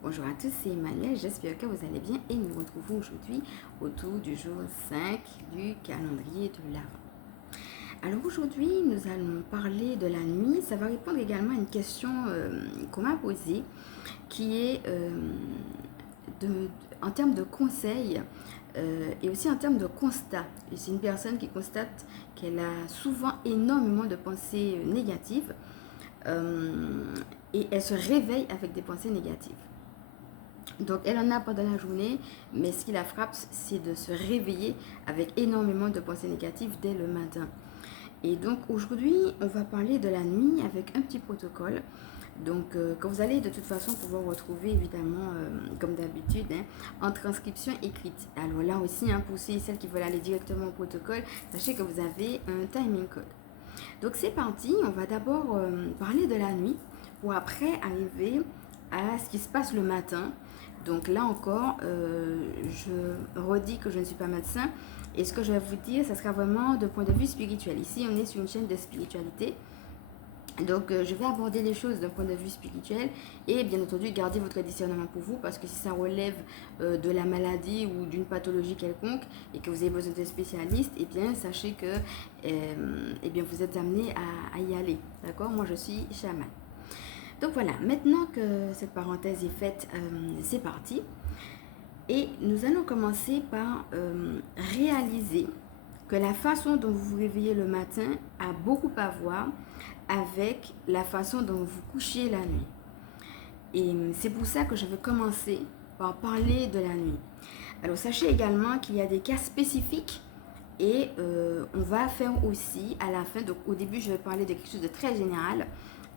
Bonjour à tous, c'est Emmanuel, j'espère que vous allez bien et nous nous retrouvons aujourd'hui autour du jour 5 du calendrier de l'Avent. Alors aujourd'hui, nous allons parler de la nuit. Ça va répondre également à une question qu'on m'a posée qui est en termes de conseils et aussi en termes de constat. Et c'est une personne qui constate qu'elle a souvent énormément de pensées négatives et elle se réveille avec des pensées négatives. Donc elle en a pendant la journée, mais ce qui la frappe, c'est de se réveiller avec énormément de pensées négatives dès le matin. Et donc aujourd'hui, on va parler de la nuit avec un petit protocole. Donc que vous allez de toute façon pouvoir retrouver évidemment, comme d'habitude, en transcription écrite. Alors là aussi, pour ceux et celles qui veulent aller directement au protocole, sachez que vous avez un timing code. Donc c'est parti, on va d'abord parler de la nuit pour après arriver à ce qui se passe le matin. Donc là encore, je redis que je ne suis pas médecin et ce que je vais vous dire, ça sera vraiment de point de vue spirituel. Ici, on est sur une chaîne de spiritualité. Donc, je vais aborder les choses d'un point de vue spirituel et bien entendu garder votre discernement pour vous parce que si ça relève de la maladie ou d'une pathologie quelconque et que vous avez besoin d'un spécialiste, eh bien sachez que eh bien, vous êtes amené à y aller. D'accord? Moi, je suis chaman. Donc voilà, maintenant que cette parenthèse est faite, c'est parti. Et nous allons commencer par réaliser que la façon dont vous vous réveillez le matin a beaucoup à voir avec la façon dont vous couchez la nuit. Et c'est pour ça que je vais commencer par parler de la nuit. Alors sachez également qu'il y a des cas spécifiques et on va faire aussi à la fin, donc au début je vais parler de quelque chose de très général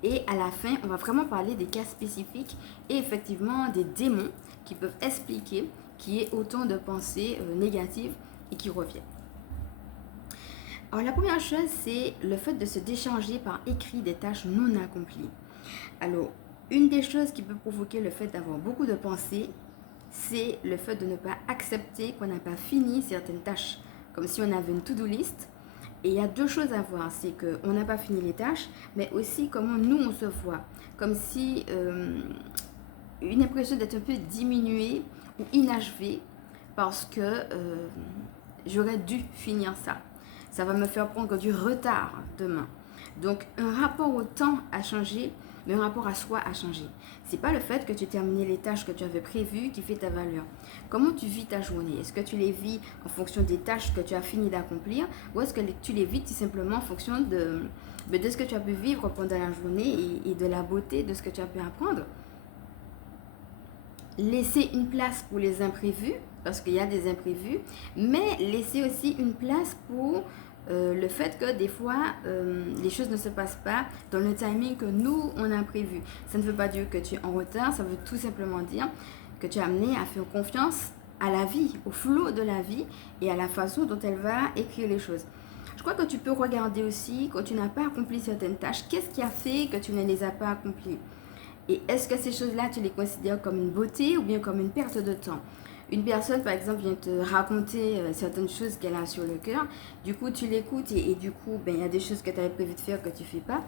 et à la fin on va vraiment parler des cas spécifiques et effectivement des démons qui peuvent expliquer qu'il y ait autant de pensées négatives et qui reviennent. Alors la première chose, c'est le fait de se décharger par écrit des tâches non accomplies. Alors, une des choses qui peut provoquer le fait d'avoir beaucoup de pensées, c'est le fait de ne pas accepter qu'on n'a pas fini certaines tâches, comme si on avait une to-do list. Et il y a deux choses à voir, c'est qu'on n'a pas fini les tâches, mais aussi comment nous on se voit, comme si une impression d'être un peu diminuée ou inachevée parce que j'aurais dû finir ça. Ça va me faire prendre du retard demain. Donc, un rapport au temps a changé, mais un rapport à soi a changé. C'est pas le fait que tu termines les tâches que tu avais prévues qui fait ta valeur. Comment tu vis ta journée? Est-ce que tu les vis en fonction des tâches que tu as fini d'accomplir ou est-ce que tu les vis tout simplement en fonction de ce que tu as pu vivre pendant la journée et de la beauté de ce que tu as pu apprendre? Laisser une place pour les imprévus, parce qu'il y a des imprévus, mais laisser aussi une place pour le fait que des fois, les choses ne se passent pas dans le timing que nous, on a prévu. Ça ne veut pas dire que tu es en retard, ça veut tout simplement dire que tu es amené à faire confiance à la vie, au flot de la vie et à la façon dont elle va écrire les choses. Je crois que tu peux regarder aussi, quand tu n'as pas accompli certaines tâches, qu'est-ce qui a fait que tu ne les as pas accomplies? Et est-ce que ces choses-là, tu les considères comme une beauté ou bien comme une perte de temps? Une personne, par exemple, vient te raconter certaines choses qu'elle a sur le cœur. Du coup, tu l'écoutes et du coup, il y a des choses que tu avais prévu de faire que tu ne fais pas.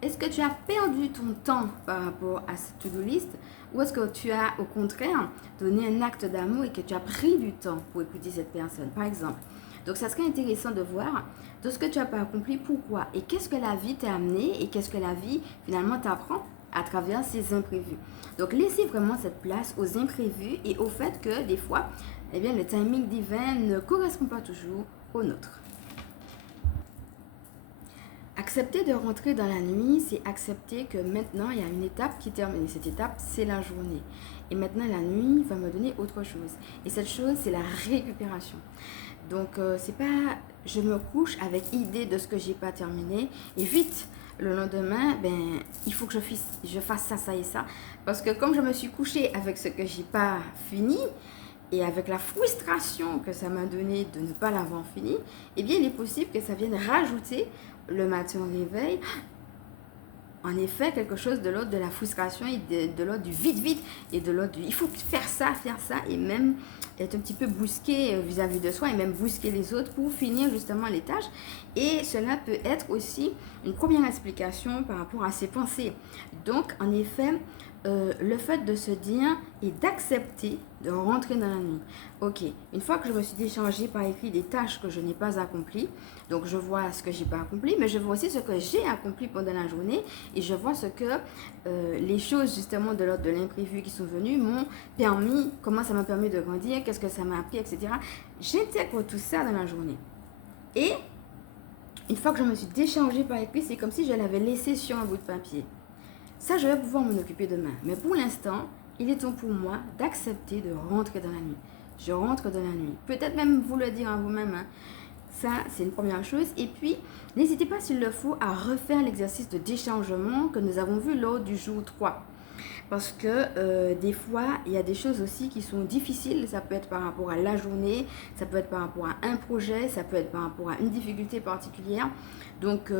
Est-ce que tu as perdu ton temps par rapport à cette to-do list ou est-ce que tu as, au contraire, donné un acte d'amour et que tu as pris du temps pour écouter cette personne, par exemple? Donc, ça serait intéressant de voir tout ce que tu n'as pas accompli, pourquoi et qu'est-ce que la vie t'a amené et qu'est-ce que la vie, finalement, t'apprend à travers ces imprévus. Donc, laissez vraiment cette place aux imprévus et au fait que des fois, eh bien, le timing divin ne correspond pas toujours au nôtre. Accepter de rentrer dans la nuit, c'est accepter que maintenant, il y a une étape qui termine. Cette étape, c'est la journée. Et maintenant, la nuit va me donner autre chose. Et cette chose, c'est la récupération. Donc, c'est pas je me couche avec idée de ce que j'ai pas terminé et vite, le lendemain, il faut que je fasse ça, ça et ça. Parce que comme je me suis couchée avec ce que j'ai pas fini, et avec la frustration que ça m'a donné de ne pas l'avoir fini, eh bien, il est possible que ça vienne rajouter le matin au réveil, en effet, quelque chose de l'ordre de la frustration et de l'ordre du vite et de l'ordre du il faut faire ça, et même être un petit peu brusqué vis-à-vis de soi et même brusquer les autres pour finir justement les tâches. Et cela peut être aussi une première explication par rapport à ses pensées. Donc, en effet, le fait de se dire et d'accepter de rentrer dans la nuit. Ok, une fois que je me suis déchargée par écrit des tâches que je n'ai pas accomplies, donc je vois ce que j'ai pas accompli, mais je vois aussi ce que j'ai accompli pendant la journée et je vois ce que les choses justement de l'ordre de l'imprévu qui sont venues m'ont permis, comment ça m'a permis de grandir, qu'est-ce que ça m'a appris, etc. J'intègre tout ça dans la journée. Et une fois que je me suis déchargée par écrit, c'est comme si je l'avais laissé sur un bout de papier. Ça, je vais pouvoir m'en occuper demain. Mais pour l'instant, il est temps pour moi d'accepter de rentrer dans la nuit. Je rentre dans la nuit. Peut-être même vous le dire à vous-même. Hein. Ça, c'est une première chose. Et puis, n'hésitez pas, s'il le faut, à refaire l'exercice de déchargement que nous avons vu lors du jour 3. Parce que des fois, il y a des choses aussi qui sont difficiles. Ça peut être par rapport à la journée, ça peut être par rapport à un projet, ça peut être par rapport à une difficulté particulière. Donc,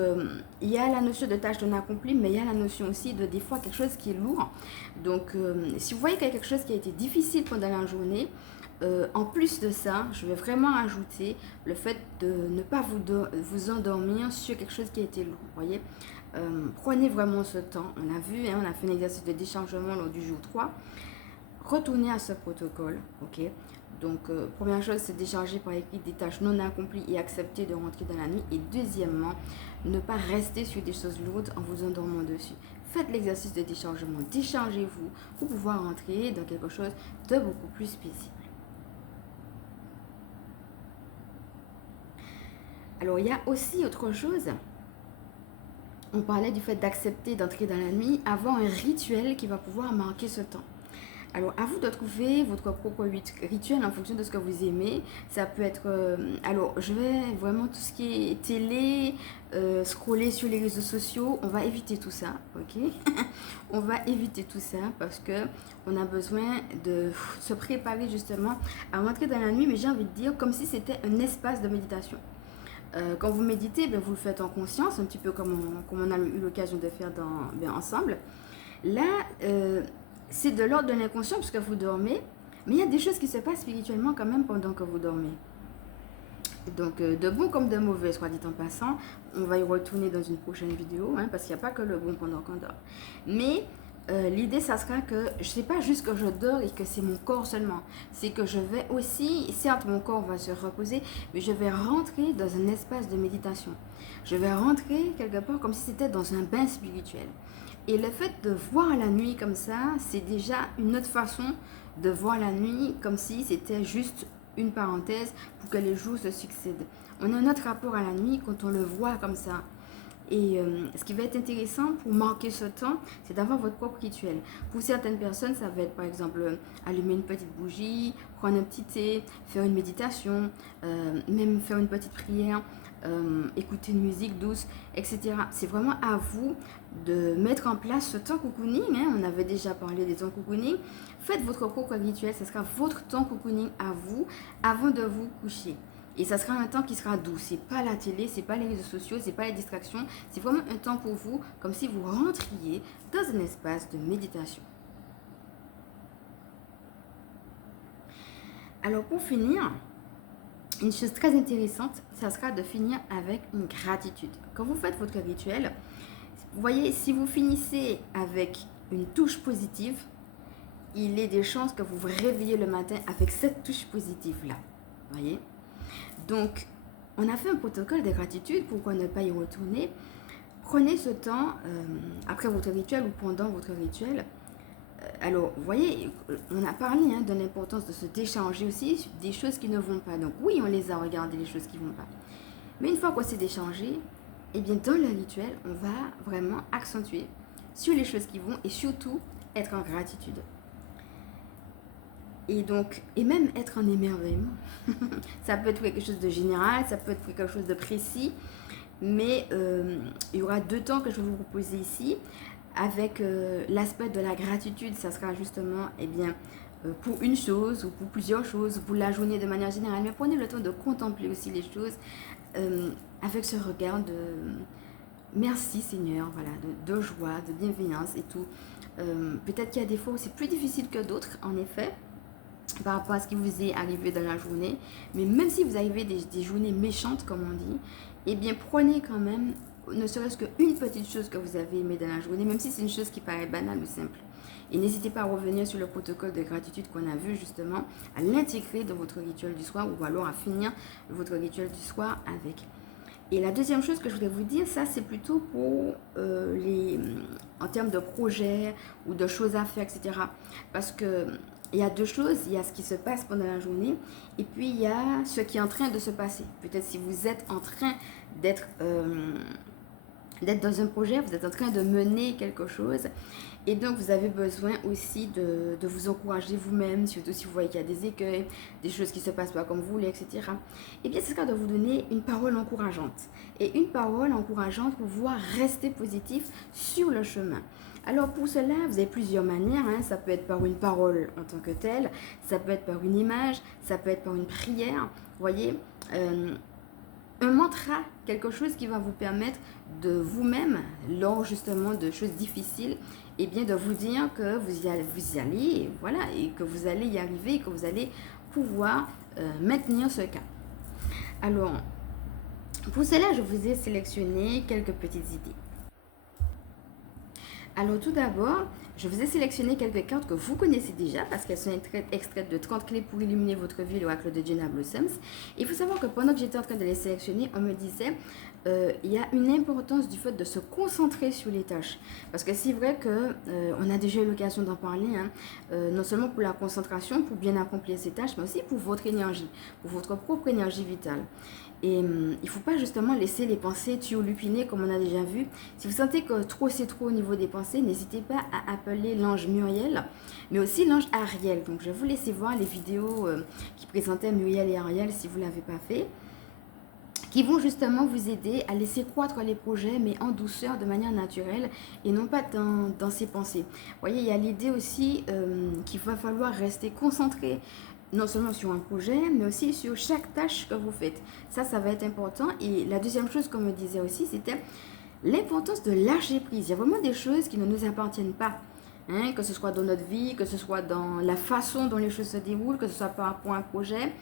il y a la notion de tâche non accomplie, mais il y a la notion aussi de des fois quelque chose qui est lourd. Donc, si vous voyez qu'il y a quelque chose qui a été difficile pendant la journée, en plus de ça, je vais vraiment ajouter le fait de ne pas vous endormir sur quelque chose qui a été lourd. Vous voyez, prenez vraiment ce temps. On a vu, hein, on a fait un exercice de déchargement lors du jour 3. Retournez à ce protocole, ok. Donc, première chose, c'est décharger par écrit des tâches non accomplies et accepter de rentrer dans la nuit. Et deuxièmement, ne pas rester sur des choses lourdes en vous endormant dessus. Faites l'exercice de déchargement. Déchargez-vous pour pouvoir rentrer dans quelque chose de beaucoup plus paisible. Alors, il y a aussi autre chose. On parlait du fait d'accepter d'entrer dans la nuit, avoir un rituel qui va pouvoir marquer ce temps. Alors, à vous de trouver votre propre rituel en fonction de ce que vous aimez. Ça peut être... alors, je vais vraiment tout ce qui est télé, scroller sur les réseaux sociaux. On va éviter tout ça, ok. On va éviter tout ça parce que on a besoin de se préparer justement à rentrer dans la nuit. Mais j'ai envie de dire comme si c'était un espace de méditation. Quand vous méditez, vous le faites en conscience, un petit peu comme on a eu l'occasion de faire ensemble. Là, c'est de l'ordre de l'inconscient puisque vous dormez, mais il y a des choses qui se passent spirituellement quand même pendant que vous dormez. Donc, de bon comme de mauvais, soit dit en passant, on va y retourner dans une prochaine vidéo, hein, parce qu'il n'y a pas que le bon pendant qu'on dort. Mais l'idée, ça sera que je ne sais pas juste que je dors et que c'est mon corps seulement. C'est que je vais aussi, certes mon corps va se reposer, mais je vais rentrer dans un espace de méditation. Je vais rentrer quelque part comme si c'était dans un bain spirituel. Et le fait de voir la nuit comme ça, c'est déjà une autre façon de voir la nuit comme si c'était juste une parenthèse pour que les jours se succèdent. On a un autre rapport à la nuit quand on le voit comme ça. Et ce qui va être intéressant pour marquer ce temps, c'est d'avoir votre propre rituel. Pour certaines personnes, ça va être par exemple allumer une petite bougie, prendre un petit thé, faire une méditation, même faire une petite prière, écouter une musique douce, etc. C'est vraiment à vous de mettre en place ce temps cocooning. Hein. On avait déjà parlé des temps cocooning. Faites votre propre rituel, ce sera votre temps cocooning à vous avant de vous coucher. Et ça sera un temps qui sera doux. C'est pas la télé, c'est pas les réseaux sociaux, c'est pas les distractions. C'est vraiment un temps pour vous, comme si vous rentriez dans un espace de méditation. Alors pour finir, une chose très intéressante, ça sera de finir avec une gratitude. Quand vous faites votre rituel, vous voyez, si vous finissez avec une touche positive, il est des chances que vous vous réveillez le matin avec cette touche positive-là. Vous voyez ? Donc, on a fait un protocole de gratitude, pourquoi ne pas y retourner? Prenez ce temps après votre rituel ou pendant votre rituel. Alors, vous voyez, on a parlé de l'importance de se décharger aussi des choses qui ne vont pas. Donc oui, on les a regardées, les choses qui ne vont pas. Mais une fois qu'on s'est déchargé, eh bien dans le rituel, on va vraiment accentuer sur les choses qui vont et surtout être en gratitude. Et donc, et même être en émerveillement. Ça peut être quelque chose de général, ça peut être quelque chose de précis, mais il y aura 2 temps que je vais vous proposer ici. Avec l'aspect de la gratitude, ça sera justement, pour une chose ou pour plusieurs choses, pour la journée de manière générale. Mais prenez le temps de contempler aussi les choses avec ce regard de merci Seigneur, voilà, de joie, de bienveillance et tout. Peut-être qu'il y a des fois où c'est plus difficile que d'autres, en effet, par rapport à ce qui vous est arrivé dans la journée. Mais même si vous arrivez des journées méchantes, comme on dit, eh bien, prenez quand même, ne serait-ce qu'une petite chose que vous avez aimée dans la journée, même si c'est une chose qui paraît banale ou simple. Et n'hésitez pas à revenir sur le protocole de gratitude qu'on a vu justement, à l'intégrer dans votre rituel du soir ou alors à finir votre rituel du soir avec. Et la deuxième chose que je voulais vous dire, ça c'est plutôt pour en termes de projets ou de choses à faire, etc. Parce que il y a deux choses, il y a ce qui se passe pendant la journée et puis il y a ce qui est en train de se passer. Peut-être si vous êtes en train d'être dans un projet, vous êtes en train de mener quelque chose et donc vous avez besoin aussi de vous encourager vous-même, surtout si vous voyez qu'il y a des écueils, des choses qui ne se passent pas comme vous voulez, etc. Et bien c'est ce cas de vous donner une parole encourageante. Et une parole encourageante pour pouvoir rester positif sur le chemin. Alors pour cela, vous avez plusieurs manières. Ça peut être par une parole en tant que telle, ça peut être par une image, ça peut être par une prière. Vous voyez, un mantra, quelque chose qui va vous permettre de vous-même, lors justement de choses difficiles, et bien de vous dire que vous y allez, voilà, et que vous allez y arriver, et que vous allez pouvoir maintenir ce cap. Alors, pour cela, je vous ai sélectionné quelques petites idées. Alors tout d'abord, je vous ai sélectionné quelques cartes que vous connaissez déjà parce qu'elles sont extraites de 30 clés pour illuminer votre vie, l'oracle de Jenna Blossoms. Il faut savoir que pendant que j'étais en train de les sélectionner, on me disait il y a une importance du fait de se concentrer sur les tâches. Parce que c'est vrai qu'on a déjà eu l'occasion d'en parler, non seulement pour la concentration, pour bien accomplir ces tâches, mais aussi pour votre énergie, pour votre propre énergie vitale. Et il ne faut pas justement laisser les pensées turlupiner comme on a déjà vu. Si vous sentez que trop c'est trop au niveau des pensées, n'hésitez pas à appeler l'ange Muriel, mais aussi l'ange Ariel. Donc je vais vous laisser voir les vidéos qui présentaient Muriel et Ariel si vous ne l'avez pas fait, qui vont justement vous aider à laisser croître les projets, mais en douceur, de manière naturelle, et non pas dans ses pensées. Vous voyez, il y a l'idée aussi qu'il va falloir rester concentré, non seulement sur un projet, mais aussi sur chaque tâche que vous faites. Ça va être important. Et la deuxième chose qu'on me disait aussi, c'était l'importance de lâcher prise. Il y a vraiment des choses qui ne nous appartiennent pas. Que ce soit dans notre vie, que ce soit dans la façon dont les choses se déroulent, que ce soit par rapport à un projet,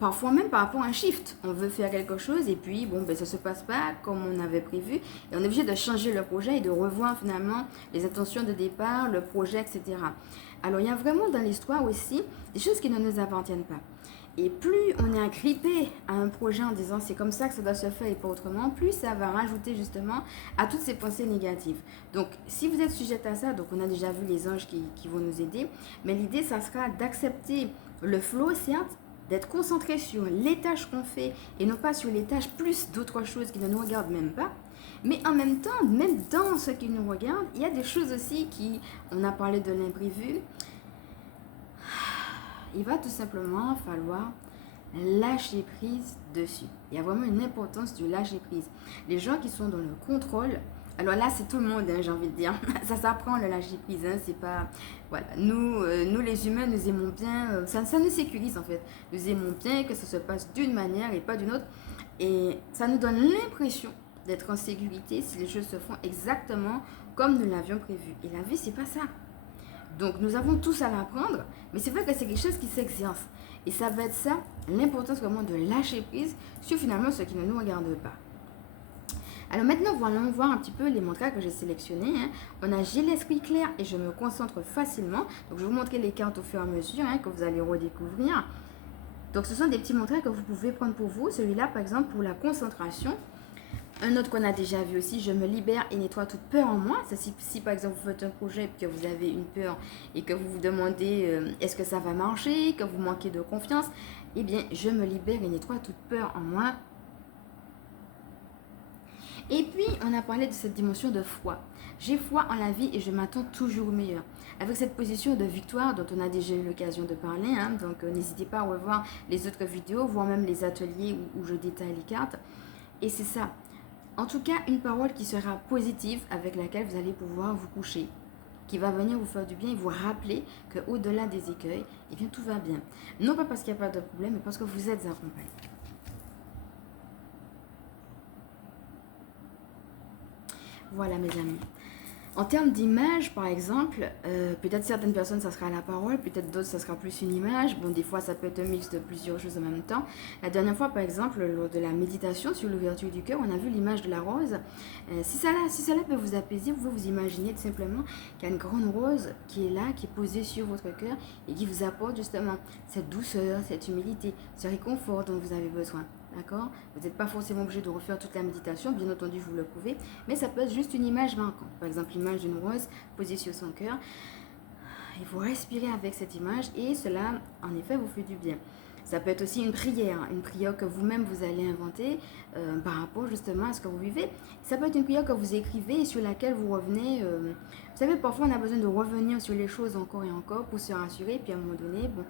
parfois même par rapport à un shift. On veut faire quelque chose et puis ça ne se passe pas comme on avait prévu. Et on est obligé de changer le projet et de revoir finalement les intentions de départ, le projet, etc. Alors, il y a vraiment dans l'histoire aussi des choses qui ne nous appartiennent pas. Et plus on est agrippé à un projet en disant c'est comme ça que ça doit se faire et pas autrement, plus ça va rajouter justement à toutes ces pensées négatives. Donc, si vous êtes sujette à ça, donc on a déjà vu les anges qui vont nous aider, mais l'idée, ça sera d'accepter le flow, certes, d'être concentré sur les tâches qu'on fait et non pas sur les tâches plus d'autres choses qui ne nous regardent même pas. Mais en même temps, même dans ce qui nous regarde, il y a des choses aussi qui, on a parlé de l'imprévu, il va tout simplement falloir lâcher prise dessus. Il y a vraiment une importance du lâcher prise. Les gens qui sont dans le contrôle, alors là c'est tout le monde, j'ai envie de dire, ça s'apprend le lâcher prise, c'est pas, voilà, nous les humains, nous aimons bien, ça nous sécurise en fait, nous aimons bien que ça se passe d'une manière et pas d'une autre, et ça nous donne l'impression d'être en sécurité si les choses se font exactement comme nous l'avions prévu. Et la vie, c'est pas ça. Donc, nous avons tous à l'apprendre, mais c'est vrai que c'est quelque chose qui s'exerce. Et ça va être ça, l'importance vraiment de lâcher prise sur finalement ce qui ne nous regarde pas. Alors maintenant, allons voir un petit peu les mantras que j'ai sélectionnés. On a j'ai l'esprit clair et je me concentre facilement. Donc, je vais vous montrer les cartes au fur et à mesure que vous allez redécouvrir. Donc, ce sont des petits mantras que vous pouvez prendre pour vous. Celui-là, par exemple, pour la concentration. Un autre qu'on a déjà vu aussi, je me libère et nettoie toute peur en moi. Si par exemple vous faites un projet et que vous avez une peur et que vous vous demandez est-ce que ça va marcher, que vous manquez de confiance, eh bien je me libère et nettoie toute peur en moi. Et puis on a parlé de cette dimension de foi. J'ai foi en la vie et je m'attends toujours au meilleur. Avec cette position de victoire dont on a déjà eu l'occasion de parler, donc n'hésitez pas à revoir les autres vidéos, voire même les ateliers où je détaille les cartes. Et c'est ça. En tout cas, une parole qui sera positive avec laquelle vous allez pouvoir vous coucher, qui va venir vous faire du bien et vous rappeler qu'au-delà des écueils, eh bien, tout va bien. Non pas parce qu'il n'y a pas de problème, mais parce que vous êtes accompagné. Voilà mes amis. En termes d'image, par exemple, peut-être certaines personnes, ça sera la parole, peut-être d'autres, ça sera plus une image. Bon, des fois, ça peut être un mix de plusieurs choses en même temps. La dernière fois, par exemple, lors de la méditation sur l'ouverture du cœur, on a vu l'image de la rose. Si cela peut vous apaiser, vous pouvez vous imaginer tout simplement qu'il y a une grande rose qui est là, qui est posée sur votre cœur et qui vous apporte justement cette douceur, cette humilité, ce réconfort dont vous avez besoin. D'accord? Vous n'êtes pas forcément obligé de refaire toute la méditation, bien entendu, vous le pouvez, mais ça peut être juste une image marquante. Par exemple, l'image d'une rose posée sur son cœur. Il faut respirer avec cette image et cela, en effet, vous fait du bien. Ça peut être aussi une prière que vous-même vous allez inventer par rapport justement à ce que vous vivez. Ça peut être une prière que vous écrivez et sur laquelle vous revenez. Vous savez, parfois on a besoin de revenir sur les choses encore et encore pour se rassurer. Puis à un moment donné, bon,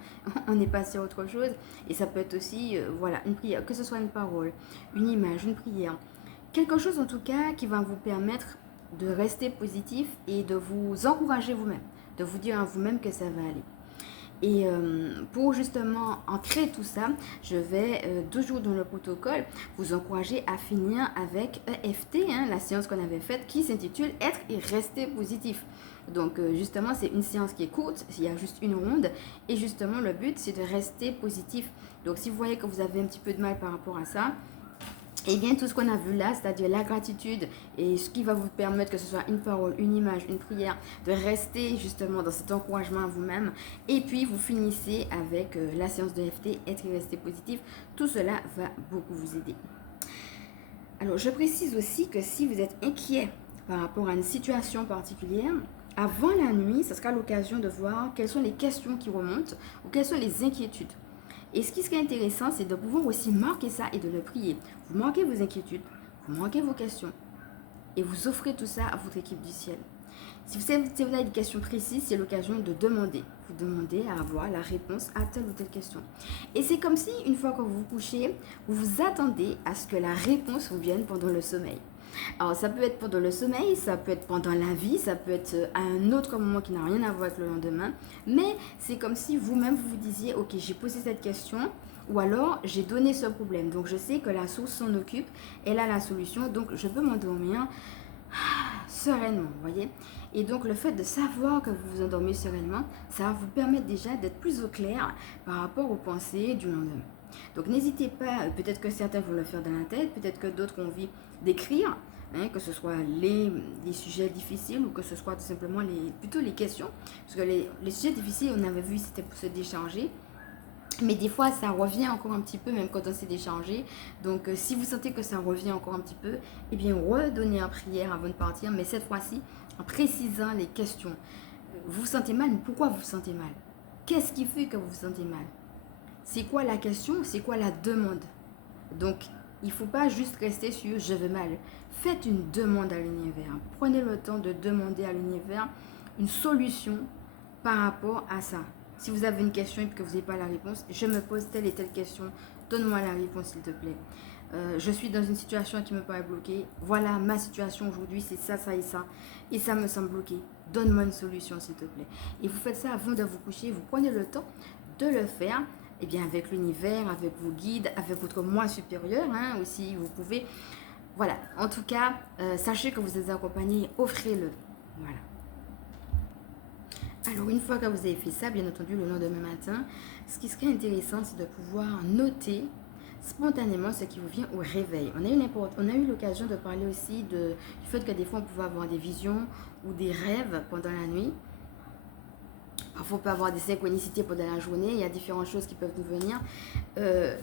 on est passé à autre chose. Et ça peut être aussi, voilà, une prière, que ce soit une parole, une image, une prière. Quelque chose en tout cas qui va vous permettre de rester positif et de vous encourager vous-même, de vous dire à vous-même que ça va aller. Et pour justement ancrer tout ça, je vais toujours dans le protocole vous encourager à finir avec EFT, la séance qu'on avait faite qui s'intitule Être et rester positif. Donc justement, c'est une séance qui est courte, il y a juste une ronde et justement le but c'est de rester positif. Donc si vous voyez que vous avez un petit peu de mal par rapport à ça, et bien tout ce qu'on a vu là, c'est-à-dire la gratitude et ce qui va vous permettre que ce soit une parole, une image, une prière, de rester justement dans cet encouragement à vous-même. Et puis vous finissez avec la séance de FT, être et rester positif. Tout cela va beaucoup vous aider. Alors je précise aussi que si vous êtes inquiet par rapport à une situation particulière, avant la nuit, ce sera l'occasion de voir quelles sont les questions qui remontent ou quelles sont les inquiétudes. Et ce qui serait intéressant, c'est de pouvoir aussi marquer ça et de le prier. Vous marquez vos inquiétudes, vous marquez vos questions et vous offrez tout ça à votre équipe du ciel. Si vous avez des questions précises, c'est l'occasion de demander. Vous demandez à avoir la réponse à telle ou telle question. Et c'est comme si, une fois que vous vous couchez, vous vous attendez à ce que la réponse vous vienne pendant le sommeil. Alors, ça peut être pendant le sommeil, ça peut être pendant la vie, ça peut être à un autre moment qui n'a rien à voir avec le lendemain. Mais c'est comme si vous-même vous vous disiez, ok, j'ai posé cette question ou alors j'ai donné ce problème. Donc, je sais que la source s'en occupe, elle a la solution, donc je peux m'endormir sereinement, vous voyez. Et donc, le fait de savoir que vous vous endormez sereinement, ça va vous permettre déjà d'être plus au clair par rapport aux pensées du lendemain. Donc n'hésitez pas, peut-être que certains vont le faire dans la tête, peut-être que d'autres ont envie d'écrire, que ce soit les sujets difficiles ou que ce soit tout simplement plutôt les questions. Parce que les sujets difficiles, on avait vu, c'était pour se décharger. Mais des fois, ça revient encore un petit peu, même quand on s'est déchargé. Donc, si vous sentez que ça revient encore un petit peu, eh bien, redonnez en prière avant de partir. Mais cette fois-ci, en précisant les questions. Vous vous sentez mal, mais pourquoi vous vous sentez mal? Qu'est-ce qui fait que vous vous sentez mal? C'est quoi la question? C'est quoi la demande? Donc, il ne faut pas juste rester sur je vais mal. Faites une demande à l'univers. Prenez le temps de demander à l'univers une solution par rapport à ça. Si vous avez une question et que vous n'avez pas la réponse, je me pose telle et telle question. Donne-moi la réponse, s'il te plaît. Je suis dans une situation qui me paraît bloquée. Voilà, ma situation aujourd'hui, c'est ça, ça et ça. Et ça me semble bloqué. Donne-moi une solution, s'il te plaît. Et vous faites ça avant de vous coucher. Vous prenez le temps de le faire. Eh bien, avec l'univers, avec vos guides, avec votre moi supérieur aussi, vous pouvez. Voilà. En tout cas, sachez que vous êtes accompagné. Offrez-le. Voilà. Alors, une fois que vous avez fait ça, bien entendu, le lendemain matin, ce qui serait intéressant, c'est de pouvoir noter spontanément ce qui vous vient au réveil. On a eu l'occasion de parler aussi du fait que des fois, on pouvait avoir des visions ou des rêves pendant la nuit. Parfois, on peut avoir des synchronicités pendant la journée. Il y a différentes choses qui peuvent nous venir.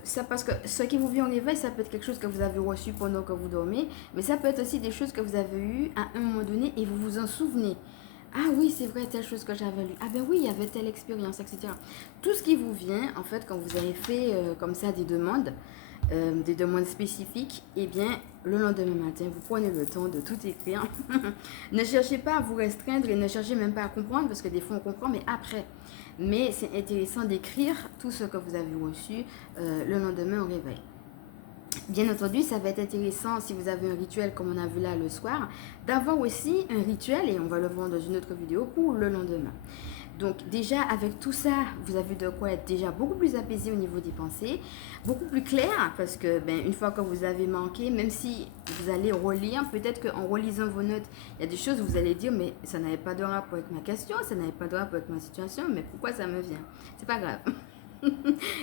Ça parce que ce qui vous vient au réveil, ça peut être quelque chose que vous avez reçu pendant que vous dormez. Mais ça peut être aussi des choses que vous avez eues à un moment donné et vous vous en souvenez. Ah oui, c'est vrai, telle chose que j'avais lue. Ah ben oui, il y avait telle expérience, etc. Tout ce qui vous vient, en fait, quand vous avez fait comme ça des demandes spécifiques, eh bien, le lendemain matin, vous prenez le temps de tout écrire. Ne cherchez pas à vous restreindre et ne cherchez même pas à comprendre, parce que des fois on comprend, mais après. Mais c'est intéressant d'écrire tout ce que vous avez reçu le lendemain au réveil. Bien entendu, ça va être intéressant si vous avez un rituel comme on a vu là le soir, d'avoir aussi un rituel, et on va le voir dans une autre vidéo, pour le lendemain. Donc déjà avec tout ça, vous avez de quoi être déjà beaucoup plus apaisé au niveau des pensées, beaucoup plus clair, parce que une fois que vous avez manqué, même si vous allez relire, peut-être qu'en relisant vos notes, il y a des choses où vous allez dire, mais ça n'avait pas de rapport avec ma question, ça n'avait pas de rapport avec ma situation, mais pourquoi ça me vient? C'est pas grave.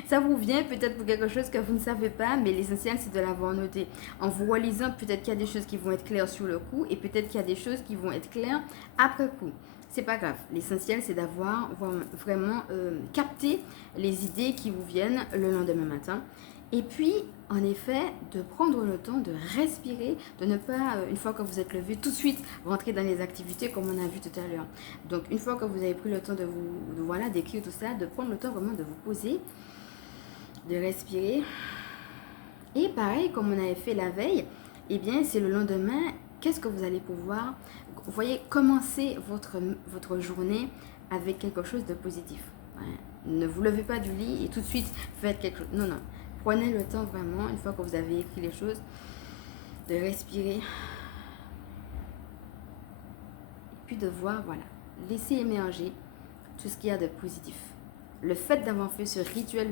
Ça vous vient peut-être pour quelque chose que vous ne savez pas, mais l'essentiel c'est de l'avoir noté. En vous relisant, peut-être qu'il y a des choses qui vont être claires sur le coup et peut-être qu'il y a des choses qui vont être claires après coup. C'est pas grave. L'essentiel c'est d'avoir vraiment capté les idées qui vous viennent le lendemain matin. Et puis, en effet, de prendre le temps de respirer, de ne pas, une fois que vous êtes levé, tout de suite rentrer dans les activités comme on a vu tout à l'heure. Donc, une fois que vous avez pris le temps voilà, d'écrire tout ça, de prendre le temps vraiment de vous poser, de respirer. Et pareil, comme on avait fait la veille, eh bien, c'est le lendemain, qu'est-ce que vous allez pouvoir, vous voyez, commencer votre journée avec quelque chose de positif. Ouais. Ne vous levez pas du lit et tout de suite faites quelque chose. Non, non. Prenez le temps vraiment, une fois que vous avez écrit les choses, de respirer. Et puis de voir, voilà, laisser émerger tout ce qu'il y a de positif. Le fait d'avoir fait ce rituel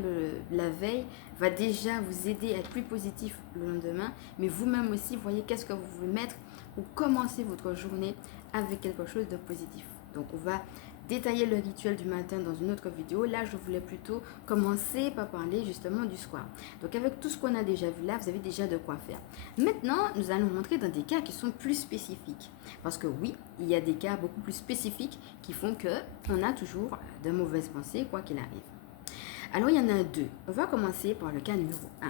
la veille va déjà vous aider à être plus positif le lendemain. Mais vous-même aussi, voyez qu'est-ce que vous voulez mettre pour commencer votre journée avec quelque chose de positif. Donc on va détailler le rituel du matin dans une autre vidéo. Là, je voulais plutôt commencer par parler justement du soir. Donc avec tout ce qu'on a déjà vu là, vous avez déjà de quoi faire. Maintenant, nous allons rentrer dans des cas qui sont plus spécifiques. Parce que oui, il y a des cas beaucoup plus spécifiques qui font qu'on a toujours de mauvaises pensées, quoi qu'il arrive. Alors, il y en a deux. On va commencer par le cas numéro 1.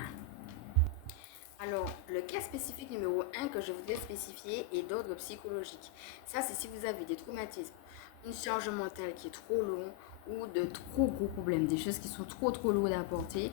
Alors, le cas spécifique numéro 1 que je voudrais spécifier est d'ordre psychologique. Ça, c'est si vous avez des traumatismes, une charge mentale qui est trop longue ou de trop gros problèmes, des choses qui sont trop lourdes à porter.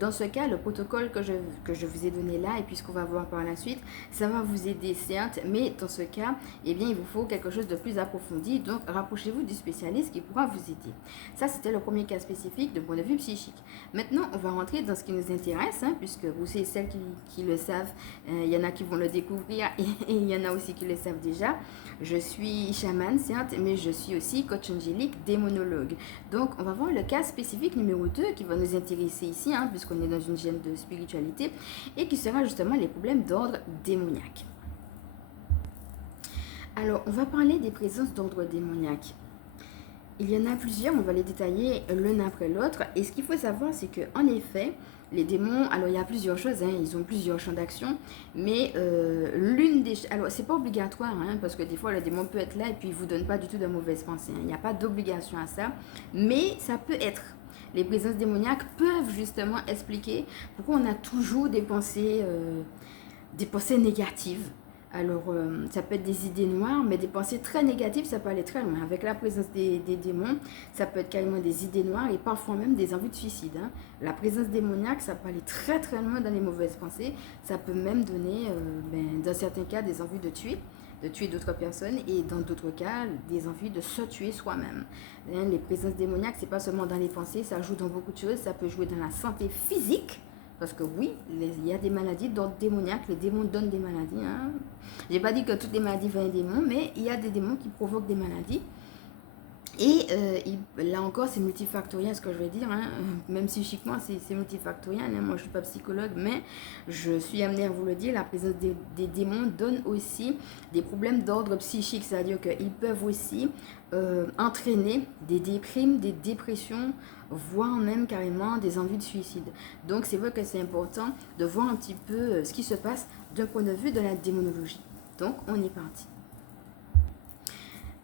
Dans ce cas, le protocole que je vous ai donné là, et puis ce qu'on va voir par la suite, ça va vous aider certes, mais dans ce cas, eh bien, il vous faut quelque chose de plus approfondi, donc rapprochez-vous du spécialiste qui pourra vous aider. Ça, c'était le premier cas spécifique de point de vue psychique. Maintenant, on va rentrer dans ce qui nous intéresse, puisque vous savez, celles qui le savent, il y en a qui vont le découvrir et il y en a aussi qui le savent déjà. Je suis chamane, certes, mais je suis aussi coach angélique, démonologue. Donc, on va voir le cas spécifique numéro 2 qui va nous intéresser ici, puisqu'on est dans une chaîne de spiritualité, et qui sera justement les problèmes d'ordre démoniaque. Alors, on va parler des présences d'ordre démoniaque. Il y en a plusieurs, on va les détailler l'un après l'autre. Et ce qu'il faut savoir, c'est qu'en effet, les démons, alors il y a plusieurs choses, ils ont plusieurs champs d'action, mais l'une des... Alors c'est pas obligatoire, parce que des fois le démon peut être là et puis il vous donne pas du tout de mauvaises pensées. Il n'y a pas d'obligation à ça, mais ça peut être. Les présences démoniaques peuvent justement expliquer pourquoi on a toujours des pensées négatives. Alors, ça peut être des idées noires, mais des pensées très négatives, ça peut aller très loin. Avec la présence des démons, ça peut être carrément des idées noires et parfois même des envies de suicide. La présence démoniaque, ça peut aller très loin dans les mauvaises pensées. Ça peut même donner, dans certains cas, des envies de tuer d'autres personnes et dans d'autres cas, des envies de se tuer soi-même. Les présences démoniaques, c'est pas seulement dans les pensées, ça joue dans beaucoup de choses. Ça peut jouer dans la santé physique. Parce que oui, il y a des maladies d'ordre démoniaque, les démons donnent des maladies. Je n'ai pas dit que toutes les maladies viennent des démons, mais il y a des démons qui provoquent des maladies. Et là encore, c'est multifactoriel ce que je vais dire. Même psychiquement, c'est multifactoriel. Moi, je ne suis pas psychologue, mais je suis amenée à vous le dire. La présence des démons donne aussi des problèmes d'ordre psychique. C'est-à-dire qu'ils peuvent aussi entraîner des déprimes, des dépressions, voire même carrément des envies de suicide. Donc, c'est vrai que c'est important de voir un petit peu ce qui se passe d'un point de vue de la démonologie. Donc, on est parti.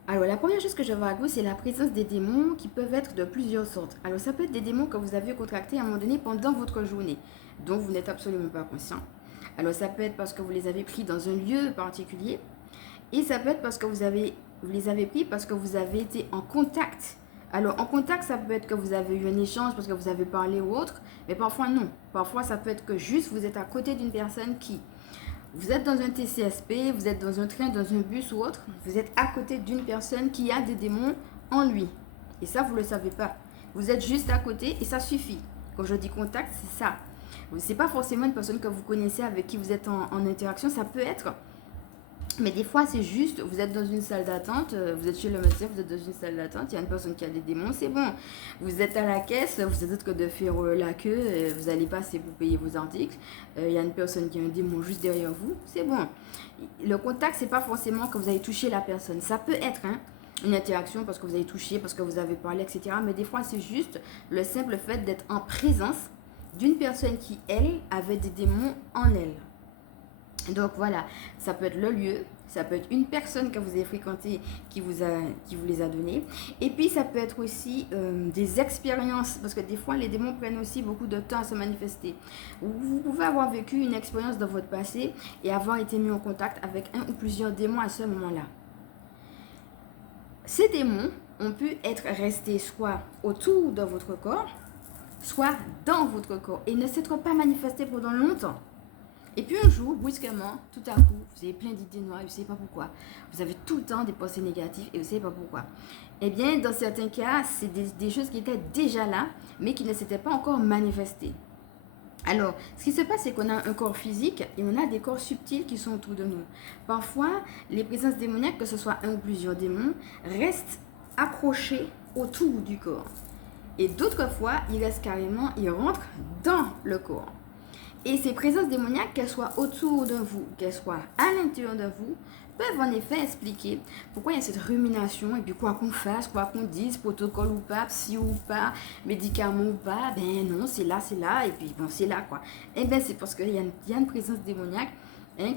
Alors, la première chose que je vais voir avec vous, c'est la présence des démons qui peuvent être de plusieurs sortes. Alors, ça peut être des démons que vous avez contractés à un moment donné pendant votre journée, dont vous n'êtes absolument pas conscient. Alors, ça peut être parce que vous les avez pris dans un lieu particulier. Et ça peut être parce que vous les avez pris parce que vous avez été en contact. Alors, en contact, ça peut être que vous avez eu un échange parce que vous avez parlé ou autre. Mais parfois, non. Parfois, ça peut être que juste vous êtes à côté d'une personne qui... Vous êtes dans un TCSP, vous êtes dans un train, dans un bus ou autre, vous êtes à côté d'une personne qui a des démons en lui. Et ça, vous ne le savez pas. Vous êtes juste à côté et ça suffit. Quand je dis contact, c'est ça. Ce n'est pas forcément une personne que vous connaissez avec qui vous êtes en interaction. Ça peut être Mais des fois, c'est juste, vous êtes dans une salle d'attente, vous êtes chez le médecin, vous êtes dans une salle d'attente, il y a une personne qui a des démons, c'est bon. Vous êtes à la caisse, vous êtes que de faire la queue, vous allez passer pour payer vos articles. Il y a une personne qui a un démon juste derrière vous, c'est bon. Le contact, c'est pas forcément que vous allez toucher la personne. Ça peut être une interaction parce que vous avez touché, parce que vous avez parlé, etc. Mais des fois, c'est juste le simple fait d'être en présence d'une personne qui, elle, avait des démons en elle. Donc voilà, ça peut être le lieu, ça peut être une personne que vous avez fréquentée qui vous les a donnés. Et puis ça peut être aussi des expériences, parce que des fois les démons prennent aussi beaucoup de temps à se manifester. Vous pouvez avoir vécu une expérience dans votre passé et avoir été mis en contact avec un ou plusieurs démons à ce moment-là. Ces démons ont pu être restés soit autour de votre corps, soit dans votre corps et ne s'être pas manifestés pendant longtemps. Et puis un jour, brusquement, tout à coup, vous avez plein d'idées noires et vous ne savez pas pourquoi. Vous avez tout le temps des pensées négatives et vous ne savez pas pourquoi. Eh bien, dans certains cas, c'est des choses qui étaient déjà là, mais qui ne s'étaient pas encore manifestées. Alors, ce qui se passe, c'est qu'on a un corps physique et on a des corps subtils qui sont autour de nous. Parfois, les présences démoniaques, que ce soit un ou plusieurs démons, restent accrochés autour du corps. Et d'autres fois, ils restent carrément, ils rentrent dans le corps. Et ces présences démoniaques, qu'elles soient autour de vous, qu'elles soient à l'intérieur de vous, peuvent en effet expliquer pourquoi il y a cette rumination et puis quoi qu'on fasse, quoi qu'on dise, protocole ou pas, psy ou pas, médicament ou pas, ben non, c'est là, et puis bon, c'est là quoi. Et bien c'est parce qu'il y a une présence démoniaque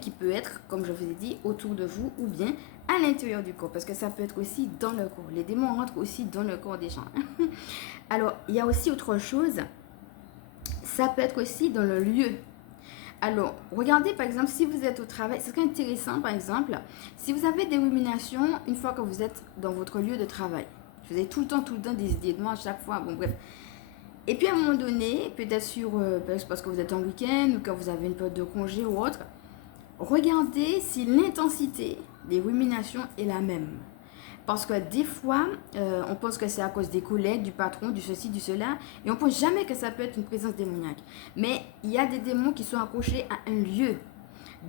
qui peut être, comme je vous ai dit, autour de vous ou bien à l'intérieur du corps, parce que ça peut être aussi dans le corps. Les démons rentrent aussi dans le corps des gens. Alors, il y a aussi autre chose. Ça peut être aussi dans le lieu. Alors, regardez par exemple, si vous êtes au travail, c'est intéressant par exemple, si vous avez des ruminations une fois que vous êtes dans votre lieu de travail. Vous avez tout le temps des idées de moi à chaque fois, bon bref. Et puis à un moment donné, peut-être parce que vous êtes en week-end ou que vous avez une période de congé ou autre, regardez si l'intensité des ruminations est la même. Parce que des fois, on pense que c'est à cause des collègues, du patron, du ceci, du cela, et on ne pense jamais que ça peut être une présence démoniaque. Mais il y a des démons qui sont accrochés à un lieu.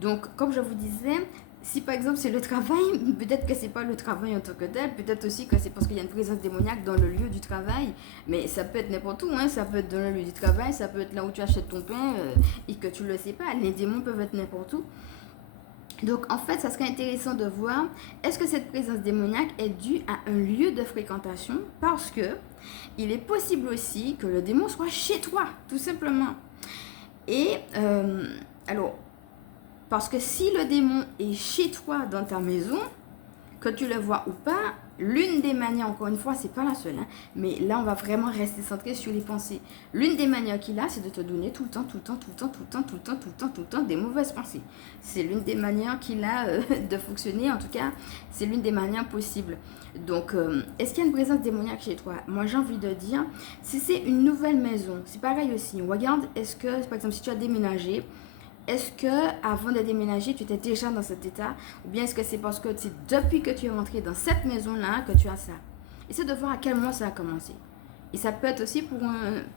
Donc, comme je vous disais, si par exemple c'est le travail, peut-être que ce n'est pas le travail en tant que tel, peut-être aussi que c'est parce qu'il y a une présence démoniaque dans le lieu du travail, mais ça peut être n'importe où, ça peut être dans le lieu du travail, ça peut être là où tu achètes ton pain et que tu ne le sais pas. Les démons peuvent être n'importe où. Donc, en fait, ça serait intéressant de voir, est-ce que cette présence démoniaque est due à un lieu de fréquentation? Parce que il est possible aussi que le démon soit chez toi, tout simplement. Et, alors, parce que si le démon est chez toi dans ta maison, que tu le vois ou pas, l'une des manières, encore une fois, c'est pas la seule, mais là, on va vraiment rester centré sur les pensées. L'une des manières qu'il a, c'est de te donner tout le temps des mauvaises pensées. C'est l'une des manières qu'il a de fonctionner, en tout cas, c'est l'une des manières possibles. Donc, est-ce qu'il y a une présence démoniaque chez toi? Moi, j'ai envie de dire, si c'est une nouvelle maison, c'est pareil aussi. On regarde, est-ce que, par exemple, si tu as déménagé, est-ce que avant de déménager, tu étais déjà dans cet état? Ou bien est-ce que c'est parce que c'est depuis que tu es rentré dans cette maison-là que tu as ça? Essaie de voir à quel moment ça a commencé. Et ça peut être aussi pour,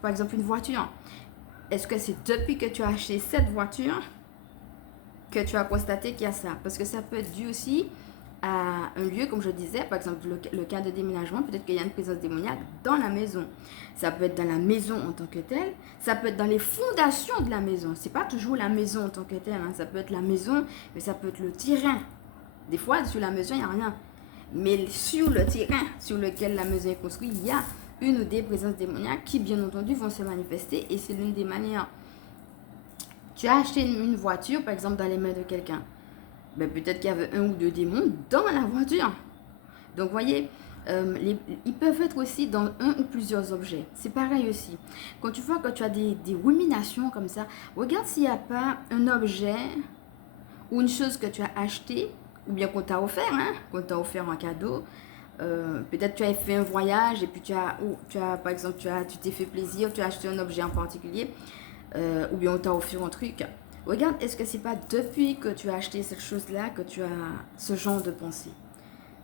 par exemple, une voiture. Est-ce que c'est depuis que tu as acheté cette voiture que tu as constaté qu'il y a ça? Parce que ça peut être dû aussi à un lieu, comme je disais, par exemple le cas de déménagement, peut-être qu'il y a une présence démoniaque dans la maison. Ça peut être dans la maison en tant que telle, ça peut être dans les fondations de la maison. C'est pas toujours la maison en tant que telle, ça peut être la maison, mais ça peut être le terrain. Des fois, sur la maison, il n'y a rien. Mais sur le terrain sur lequel la maison est construite, il y a une ou des présences démoniaques qui, bien entendu, vont se manifester et c'est l'une des manières. Tu as acheté une voiture, par exemple, dans les mains de quelqu'un. Ben, peut-être qu'il y avait un ou deux démons dans la voiture. Donc, voyez, ils peuvent être aussi dans un ou plusieurs objets. C'est pareil aussi. Quand tu vois que tu as des ruminations comme ça, regarde s'il n'y a pas un objet ou une chose que tu as acheté ou bien qu'on t'a offert, en cadeau. Peut-être tu as fait un voyage et puis tu as par exemple, tu t'es fait plaisir, tu as acheté un objet en particulier ou bien on t'a offert un truc. Regarde, est-ce que c'est pas depuis que tu as acheté cette chose-là que tu as ce genre de pensée?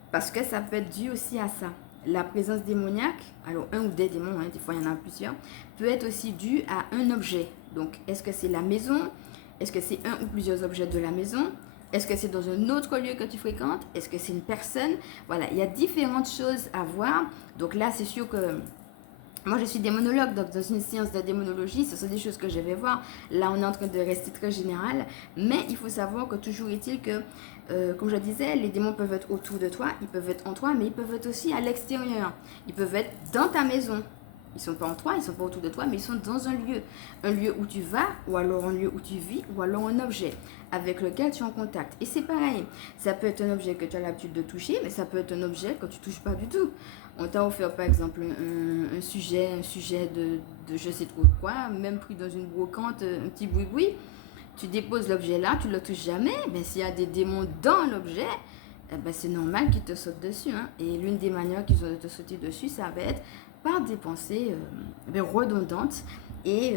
Parce que ça peut être dû aussi à ça. La présence démoniaque, alors un ou des démons, des fois il y en a plusieurs, peut être aussi due à un objet. Donc, est-ce que c'est la maison? Est-ce que c'est un ou plusieurs objets de la maison? Est-ce que c'est dans un autre lieu que tu fréquentes? Est-ce que c'est une personne? Voilà, il y a différentes choses à voir. Donc là, c'est sûr que moi, je suis démonologue, donc dans une séance de démonologie, ce sont des choses que je vais voir. Là, on est en train de rester très général, mais il faut savoir que toujours est-il que, comme je disais, les démons peuvent être autour de toi, ils peuvent être en toi, mais ils peuvent être aussi à l'extérieur. Ils peuvent être dans ta maison. Ils ne sont pas en toi, ils ne sont pas autour de toi, mais ils sont dans un lieu où tu vas, ou alors un lieu où tu vis, ou alors un objet avec lequel tu es en contact. Et c'est pareil, ça peut être un objet que tu as l'habitude de toucher, mais ça peut être un objet que tu ne touches pas du tout. On t'a offert par exemple un sujet de je sais trop quoi, même pris dans une brocante, un petit boui-boui. Tu déposes l'objet là, tu ne le touches jamais. Ben, s'il y a des démons dans l'objet, ben, c'est normal qu'ils te sautent dessus. Hein. Et l'une des manières qu'ils ont de te sauter dessus, ça va être par des pensées redondantes et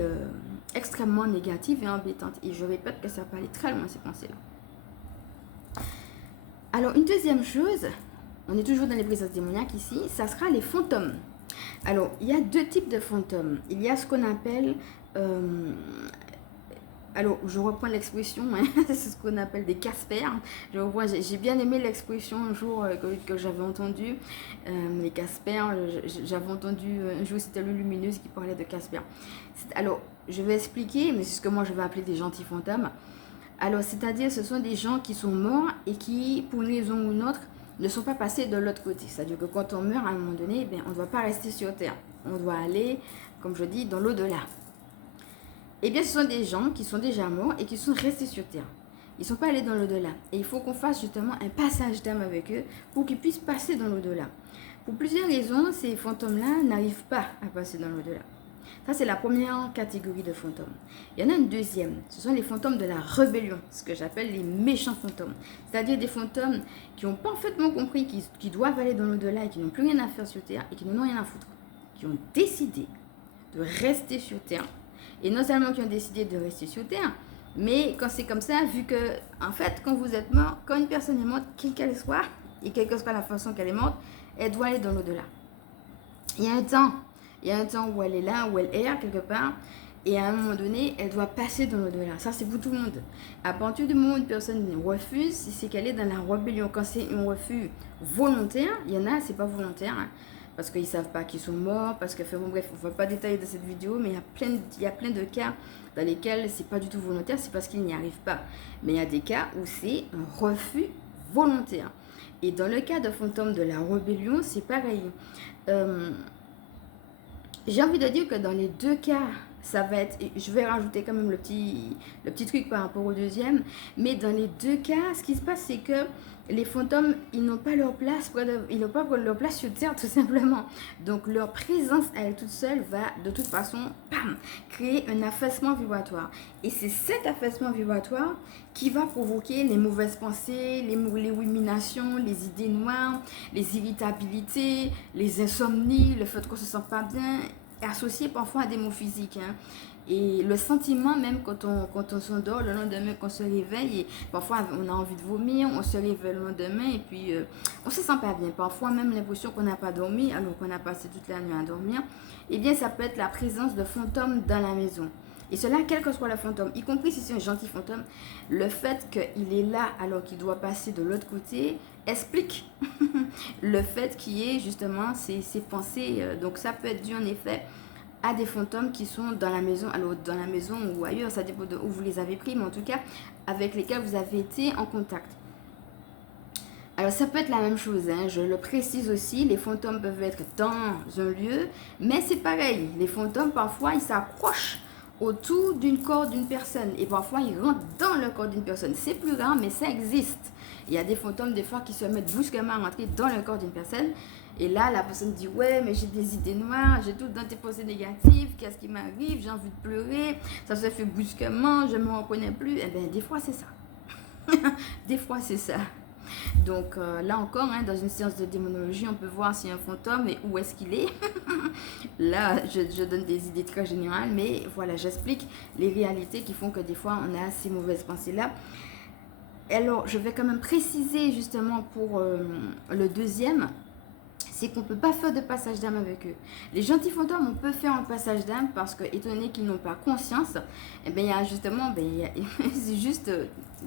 extrêmement négatives et embêtantes. Et je répète que ça peut aller très loin, ces pensées-là. Alors, une deuxième chose, on est toujours dans les présences démoniaques ici, ça sera les fantômes. Alors, il y a deux types de fantômes. Il y a ce qu'on appelle... alors, je reprends l'expression, hein, c'est ce qu'on appelle des caspers. J'ai bien aimé l'expression un jour que j'avais entendu. Les caspers, j'avais entendu un jour, c'était le Lumineuse qui parlait de caspers. Alors, je vais expliquer, mais c'est ce que moi je vais appeler des gentils fantômes. Alors, c'est-à-dire, ce sont des gens qui sont morts et qui, pour une raison ou une autre, ne sont pas passés de l'autre côté. C'est-à-dire que quand on meurt, à un moment donné, on ne doit pas rester sur Terre. On doit aller, comme je dis, dans l'au-delà. Eh bien, ce sont des gens qui sont déjà morts et qui sont restés sur Terre. Ils ne sont pas allés dans l'au-delà. Et il faut qu'on fasse justement un passage d'âme avec eux pour qu'ils puissent passer dans l'au-delà. Pour plusieurs raisons, ces fantômes-là n'arrivent pas à passer dans l'au-delà. Ça, c'est la première catégorie de fantômes. Il y en a une deuxième. Ce sont les fantômes de la rébellion, ce que j'appelle les méchants fantômes. C'est-à-dire des fantômes qui ont parfaitement compris qu'ils doivent aller dans l'au-delà et qui n'ont plus rien à faire sur Terre et qui n'en ont rien à foutre. Qui ont décidé de rester sur Terre. Et non seulement qui ont décidé de rester sur Terre, mais quand c'est comme ça, vu que, en fait, quand vous êtes mort, quand une personne est morte, quelle qu'elle soit, et quelle que soit la façon qu'elle est morte, elle doit aller dans l'au-delà. Il y a un temps où elle est là, où elle erre quelque part, et à un moment donné, elle doit passer dans l'au-delà. Ça, c'est pour tout le monde. À partir du moment où une personne refuse, c'est qu'elle est dans la rébellion. Quand c'est un refus volontaire, il y en a, c'est pas volontaire, hein, parce qu'ils ne savent pas qu'ils sont morts, parce que, bon, bref, on ne va pas détailler de cette vidéo, mais il y a plein de cas dans lesquels c'est pas du tout volontaire, c'est parce qu'ils n'y arrivent pas. Mais il y a des cas où c'est un refus volontaire. Et dans le cas de fantôme de la rébellion, c'est pareil. J'ai envie de dire que dans les deux cas, ça va être, je vais rajouter quand même le petit truc par rapport au deuxième, mais dans les deux cas, ce qui se passe, c'est que les fantômes, ils n'ont pas leur place, ils n'ont pas leur place sur Terre, tout simplement. Donc, leur présence à elle toute seule va, de toute façon, bam, créer un affaissement vibratoire. Et c'est cet affaissement vibratoire qui va provoquer les mauvaises pensées, les ruminations, les idées noires, les irritabilités, les insomnies, le fait qu'on ne se sent pas bien, associé parfois à des maux physiques. Hein. Et le sentiment même quand on s'endort, le lendemain qu'on se réveille, et parfois on a envie de vomir, on se réveille le lendemain et puis on se sent pas bien. Parfois même l'impression qu'on n'a pas dormi alors qu'on a passé toute la nuit à dormir. Eh bien ça peut être la présence de fantômes dans la maison. Et cela, quel que soit le fantôme, y compris si c'est un gentil fantôme, le fait qu'il est là alors qu'il doit passer de l'autre côté explique le fait qu'il y ait justement ces pensées. Donc ça peut être dû en effet à des fantômes qui sont dans la maison, alors dans la maison ou ailleurs, ça dépend de où vous les avez pris, mais en tout cas avec lesquels vous avez été en contact. Alors ça peut être la même chose, hein, je le précise aussi, les fantômes peuvent être dans un lieu, mais c'est pareil, les fantômes parfois ils s'accrochent autour d'une corps d'une personne et parfois ils rentrent dans le corps d'une personne. C'est plus rare, mais ça existe. Il y a des fantômes des fois qui se mettent brusquement à rentrer dans le corps d'une personne. Et là, la personne dit, ouais, mais j'ai des idées noires, j'ai tout dans tes pensées négatives, qu'est-ce qui m'arrive, j'ai envie de pleurer, ça se fait brusquement, je ne me reconnais plus. Eh bien, des fois, c'est ça. Des fois, c'est ça. Donc, là encore, hein, dans une séance de démonologie, on peut voir si un fantôme et où est-ce qu'il est. Là, je donne des idées très générales, mais voilà, j'explique les réalités qui font que des fois, on a ces mauvaises pensées-là. Alors, je vais quand même préciser justement pour le deuxième. c'est qu'on ne peut pas faire de passage d'âme avec eux. Les gentils fantômes, on peut faire un passage d'âme parce que, étant donné qu'ils n'ont pas conscience, eh bien, il y a justement, c'est juste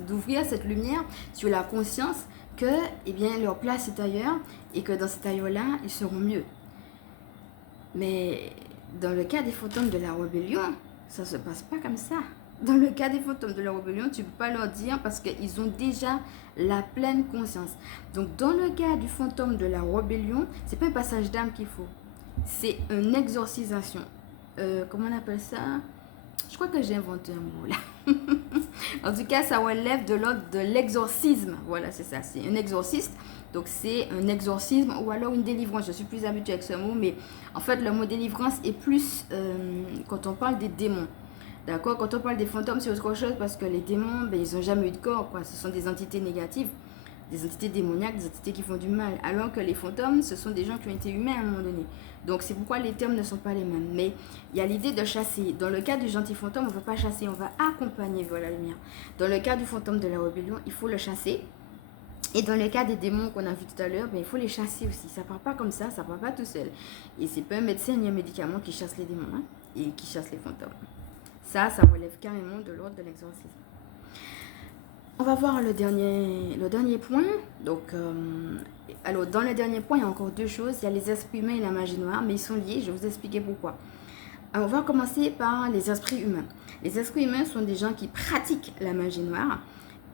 d'ouvrir cette lumière sur la conscience que, eh bien, leur place est ailleurs et que dans cet ailleurs-là, ils seront mieux. Mais dans le cas des fantômes de la rébellion, ça ne se passe pas comme ça. Dans le cas des fantômes de la rébellion, tu ne peux pas leur dire parce qu'ils ont déjà la pleine conscience. Donc, dans le cas du fantôme de la rébellion, ce n'est pas un passage d'âme qu'il faut. C'est une exorcisation. Comment on appelle ça? Je crois que j'ai inventé un mot là. En tout cas, ça relève de l'ordre de l'exorcisme. Voilà, c'est ça. C'est un exorciste. Donc, c'est un exorcisme ou alors une délivrance. Je suis plus habituée avec ce mot, mais en fait, le mot délivrance est plus quand on parle des démons. D'accord? Quand on parle des fantômes, c'est autre chose parce que les démons, ils n'ont jamais eu de corps, quoi. Ce sont des entités négatives, des entités démoniaques, des entités qui font du mal. Alors que les fantômes, ce sont des gens qui ont été humains à un moment donné. Donc, c'est pourquoi les termes ne sont pas les mêmes. Mais il y a l'idée de chasser. Dans le cas du gentil fantôme, on ne veut pas chasser, on va accompagner vers la lumière. Dans le cas du fantôme de la rébellion, il faut le chasser. Et dans le cas des démons qu'on a vu tout à l'heure, il faut les chasser aussi. Ça ne part pas comme ça ne part pas tout seul. Et c'est pas un médecin ni un médicament qui chasse les démons et qui chasse les fantômes. Ça relève carrément de l'ordre de l'exorcisme. On va voir le dernier point. Donc, alors, dans le dernier point, il y a encore deux choses. Il y a les esprits humains et la magie noire, mais ils sont liés. Je vais vous expliquer pourquoi. Alors, on va commencer par les esprits humains. Les esprits humains sont des gens qui pratiquent la magie noire.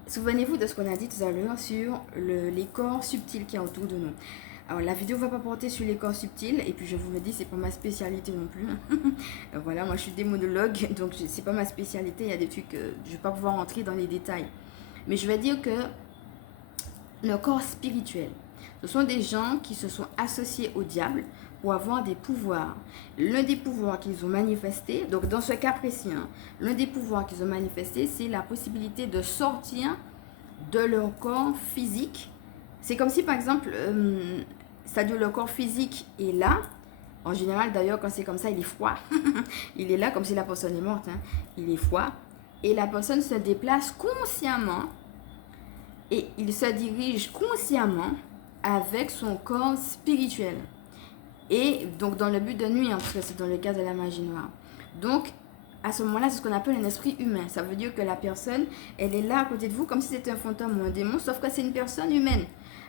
Souvenez-vous de ce qu'on a dit tout à l'heure sur les corps subtils qui est autour de nous. Alors, la vidéo ne va pas porter sur les corps subtils, et puis je vous le dis, c'est pas ma spécialité non plus. Voilà, moi je suis démonologue, donc c'est pas ma spécialité, il y a des trucs, je vais pas pouvoir entrer dans les détails. Mais je vais dire que le corps spirituel, ce sont des gens qui se sont associés au diable pour avoir des pouvoirs. L'un des pouvoirs qu'ils ont manifesté, donc dans ce cas précis, l'un des pouvoirs qu'ils ont manifesté, c'est la possibilité de sortir de leur corps physique. C'est comme si, par exemple, c'est-à-dire le corps physique est là. En général, d'ailleurs, quand c'est comme ça, il est froid. Il est là comme si la personne est morte. Il est froid. Et la personne se déplace consciemment. Et il se dirige consciemment avec son corps spirituel. Et donc, dans le but de nuire, parce que c'est dans le cas de la magie noire. Donc, à ce moment-là, c'est ce qu'on appelle un esprit humain. Ça veut dire que la personne, elle est là à côté de vous comme si c'était un fantôme ou un démon, sauf que c'est une personne humaine.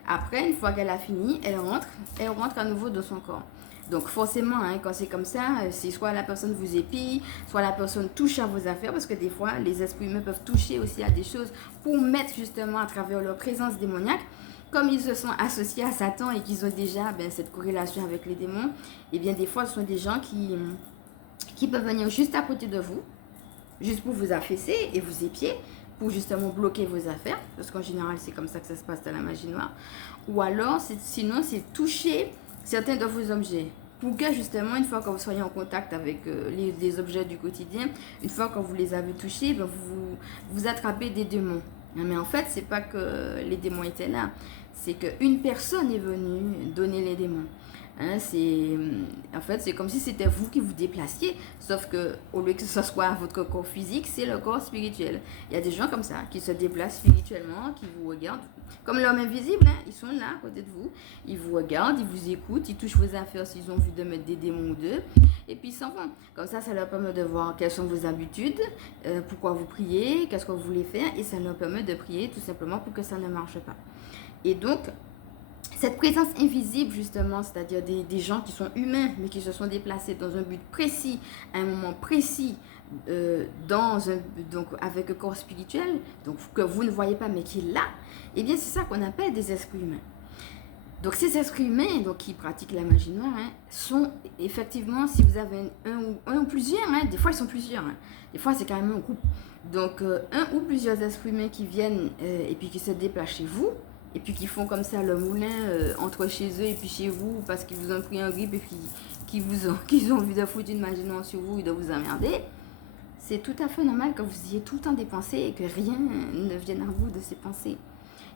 Après, une fois qu'elle a fini, elle rentre à nouveau dans son corps. Donc forcément, quand c'est comme ça, c'est soit la personne vous épie, soit la personne touche à vos affaires, parce que des fois, les esprits humains peuvent toucher aussi à des choses pour mettre justement à travers leur présence démoniaque. Comme ils se sont associés à Satan et qu'ils ont déjà cette corrélation avec les démons, et bien des fois, ce sont des gens qui peuvent venir juste à côté de vous, juste pour vous affaisser et vous épier, pour justement bloquer vos affaires, parce qu'en général, c'est comme ça que ça se passe dans la magie noire. Ou alors, sinon, c'est toucher certains de vos objets, pour que justement, une fois que vous soyez en contact avec les objets du quotidien, une fois que vous les avez touchés, vous attrapez des démons. Mais en fait, c'est pas que les démons étaient là, c'est qu'une personne est venue donner les démons. En fait, c'est comme si c'était vous qui vous déplaciez, sauf que au lieu que ce soit votre corps physique, c'est le corps spirituel. Il y a des gens comme ça qui se déplacent spirituellement, qui vous regardent comme l'homme invisible. Ils sont là à côté de vous, ils vous regardent, ils vous écoutent, ils touchent vos affaires s'ils ont vu de mettre des démons ou deux, et puis ils s'en vont. Comme ça leur permet de voir quelles sont vos habitudes, pourquoi vous priez, qu'est-ce que vous voulez faire, et ça leur permet de prier tout simplement pour que ça ne marche pas. Et donc, cette présence invisible, justement, c'est-à-dire des gens qui sont humains, mais qui se sont déplacés dans un but précis, à un moment précis, donc avec un corps spirituel, donc que vous ne voyez pas, mais qui est là, eh bien, c'est ça qu'on appelle des esprits humains. Donc, ces esprits humains qui pratiquent la magie noire sont effectivement, si vous avez un ou plusieurs, des fois ils sont plusieurs, des fois c'est carrément un groupe. Donc, un ou plusieurs esprits humains qui viennent et puis qui se déplacent chez vous, et puis qui font comme ça le moulin entre chez eux et puis chez vous parce qu'ils vous ont pris un grip et puis qu'ils ont envie de foutre une magie noire sur vous et de vous emmerder. C'est tout à fait normal que vous ayez tout le temps des pensées et que rien ne vienne à vous de ces pensées.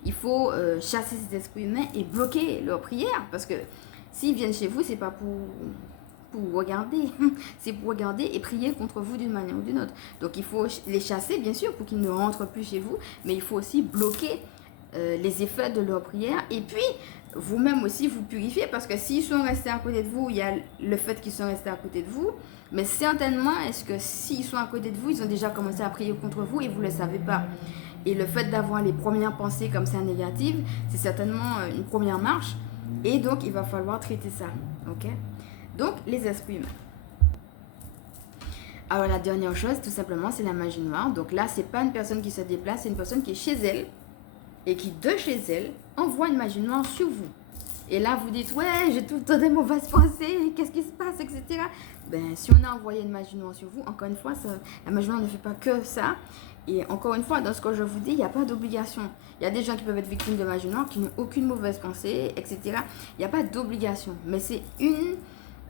Il faut chasser ces esprits humains et bloquer leurs prières, parce que s'ils viennent chez vous, c'est pas pour regarder, c'est pour regarder et prier contre vous d'une manière ou d'une autre. Donc il faut les chasser, bien sûr, pour qu'ils ne rentrent plus chez vous, mais il faut aussi bloquer les effets de leur prière, et puis vous-même aussi vous purifiez, parce que s'ils sont restés à côté de vous, il y a le fait qu'ils sont restés à côté de vous, mais certainement, est-ce que s'ils sont à côté de vous, ils ont déjà commencé à prier contre vous et vous ne le savez pas. Et le fait d'avoir les premières pensées comme ça négatives, c'est certainement une première marche, et donc il va falloir traiter ça, ok? Donc les esprits humains. Alors la dernière chose, tout simplement, c'est la magie noire. Donc là, c'est pas une personne qui se déplace, c'est une personne qui est chez elle, et qui, de chez elle, envoie une magie noire sur vous. Et là, vous dites, ouais, j'ai tout le temps des mauvaises pensées, qu'est-ce qui se passe, etc. Ben, si on a envoyé une magie noire sur vous, encore une fois, ça, la magie noire ne fait pas que ça. Et encore une fois, dans ce que je vous dis, il n'y a pas d'obligation. Il y a des gens qui peuvent être victimes de magie noire, qui n'ont aucune mauvaise pensée, etc. Il n'y a pas d'obligation. Mais c'est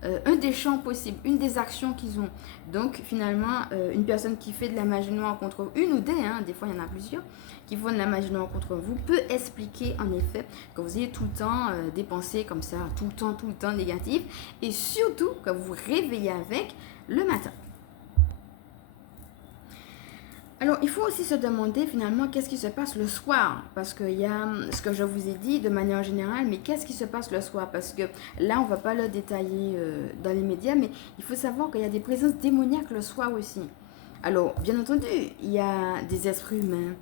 un des champs possibles, une des actions qu'ils ont. Donc, finalement, une personne qui fait de la magie noire contre vous, une ou des fois il y en a plusieurs, qui font de la magie noire contre vous, peut expliquer en effet que vous ayez tout le temps des pensées comme ça, tout le temps négatives, et surtout que vous vous réveillez avec le matin. Alors, il faut aussi se demander finalement qu'est-ce qui se passe le soir. Parce qu'il y a ce que je vous ai dit de manière générale, mais qu'est-ce qui se passe le soir? Parce que là, on ne va pas le détailler dans les médias, mais il faut savoir qu'il y a des présences démoniaques le soir aussi. Alors, bien entendu, il y a des esprits humains,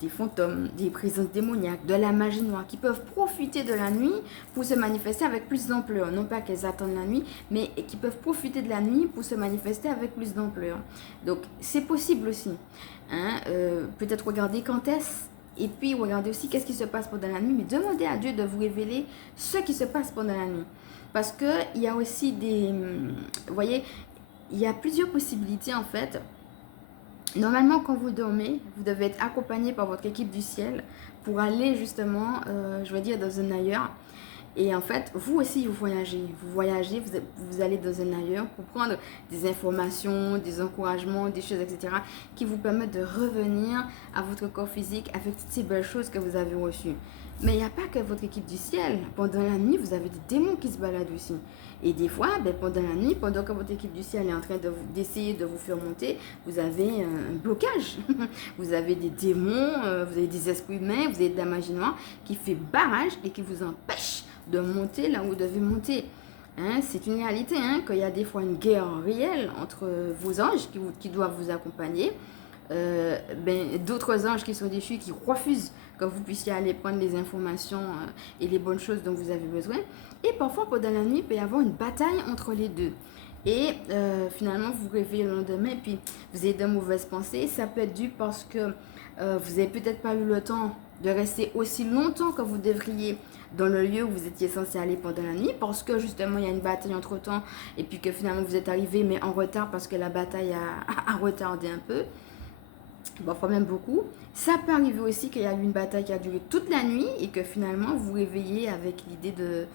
des fantômes, des présences démoniaques, de la magie noire qui peuvent profiter de la nuit pour se manifester avec plus d'ampleur. Non pas qu'elles attendent la nuit, mais qui peuvent profiter de la nuit pour se manifester avec plus d'ampleur. Donc, c'est possible aussi. Hein, peut-être regarder quand est-ce, et puis regardez aussi qu'est-ce qui se passe pendant la nuit, mais demandez à Dieu de vous révéler ce qui se passe pendant la nuit. Parce qu'il y a aussi vous voyez, il y a plusieurs possibilités en fait. Normalement, quand vous dormez, vous devez être accompagné par votre équipe du ciel pour aller justement, je vais dire, dans un ailleurs. Et en fait, vous aussi, vous voyagez, vous allez dans un ailleurs pour prendre des informations, des encouragements, des choses, etc. qui vous permettent de revenir à votre corps physique avec toutes ces belles choses que vous avez reçues. Mais il n'y a pas que votre équipe du ciel. Pendant la nuit, vous avez des démons qui se baladent aussi. Et des fois, pendant la nuit, pendant que votre équipe du ciel est en train d'essayer de vous faire monter, vous avez un blocage. Vous avez des démons, vous avez des esprits humains, vous avez de la magie noire qui fait barrage et qui vous empêche de monter là où vous devez monter. Hein, c'est une réalité qu'il y a des fois une guerre réelle entre vos anges qui doivent vous accompagner. D'autres anges qui sont déchus, qui refusent que vous puissiez aller prendre les informations et les bonnes choses dont vous avez besoin. Et parfois, pendant la nuit, il peut y avoir une bataille entre les deux. Et finalement, vous vous réveillez le lendemain et puis vous avez de mauvaises pensées. Ça peut être dû parce que vous n'avez peut-être pas eu le temps de rester aussi longtemps que vous devriez dans le lieu où vous étiez censé aller pendant la nuit, parce que justement il y a une bataille entre temps et puis que finalement vous êtes arrivé mais en retard parce que la bataille a retardé un peu, parfois même beaucoup. Ça peut arriver aussi qu'il y a eu une bataille qui a duré toute la nuit et que finalement vous vous réveillez avec l'idée de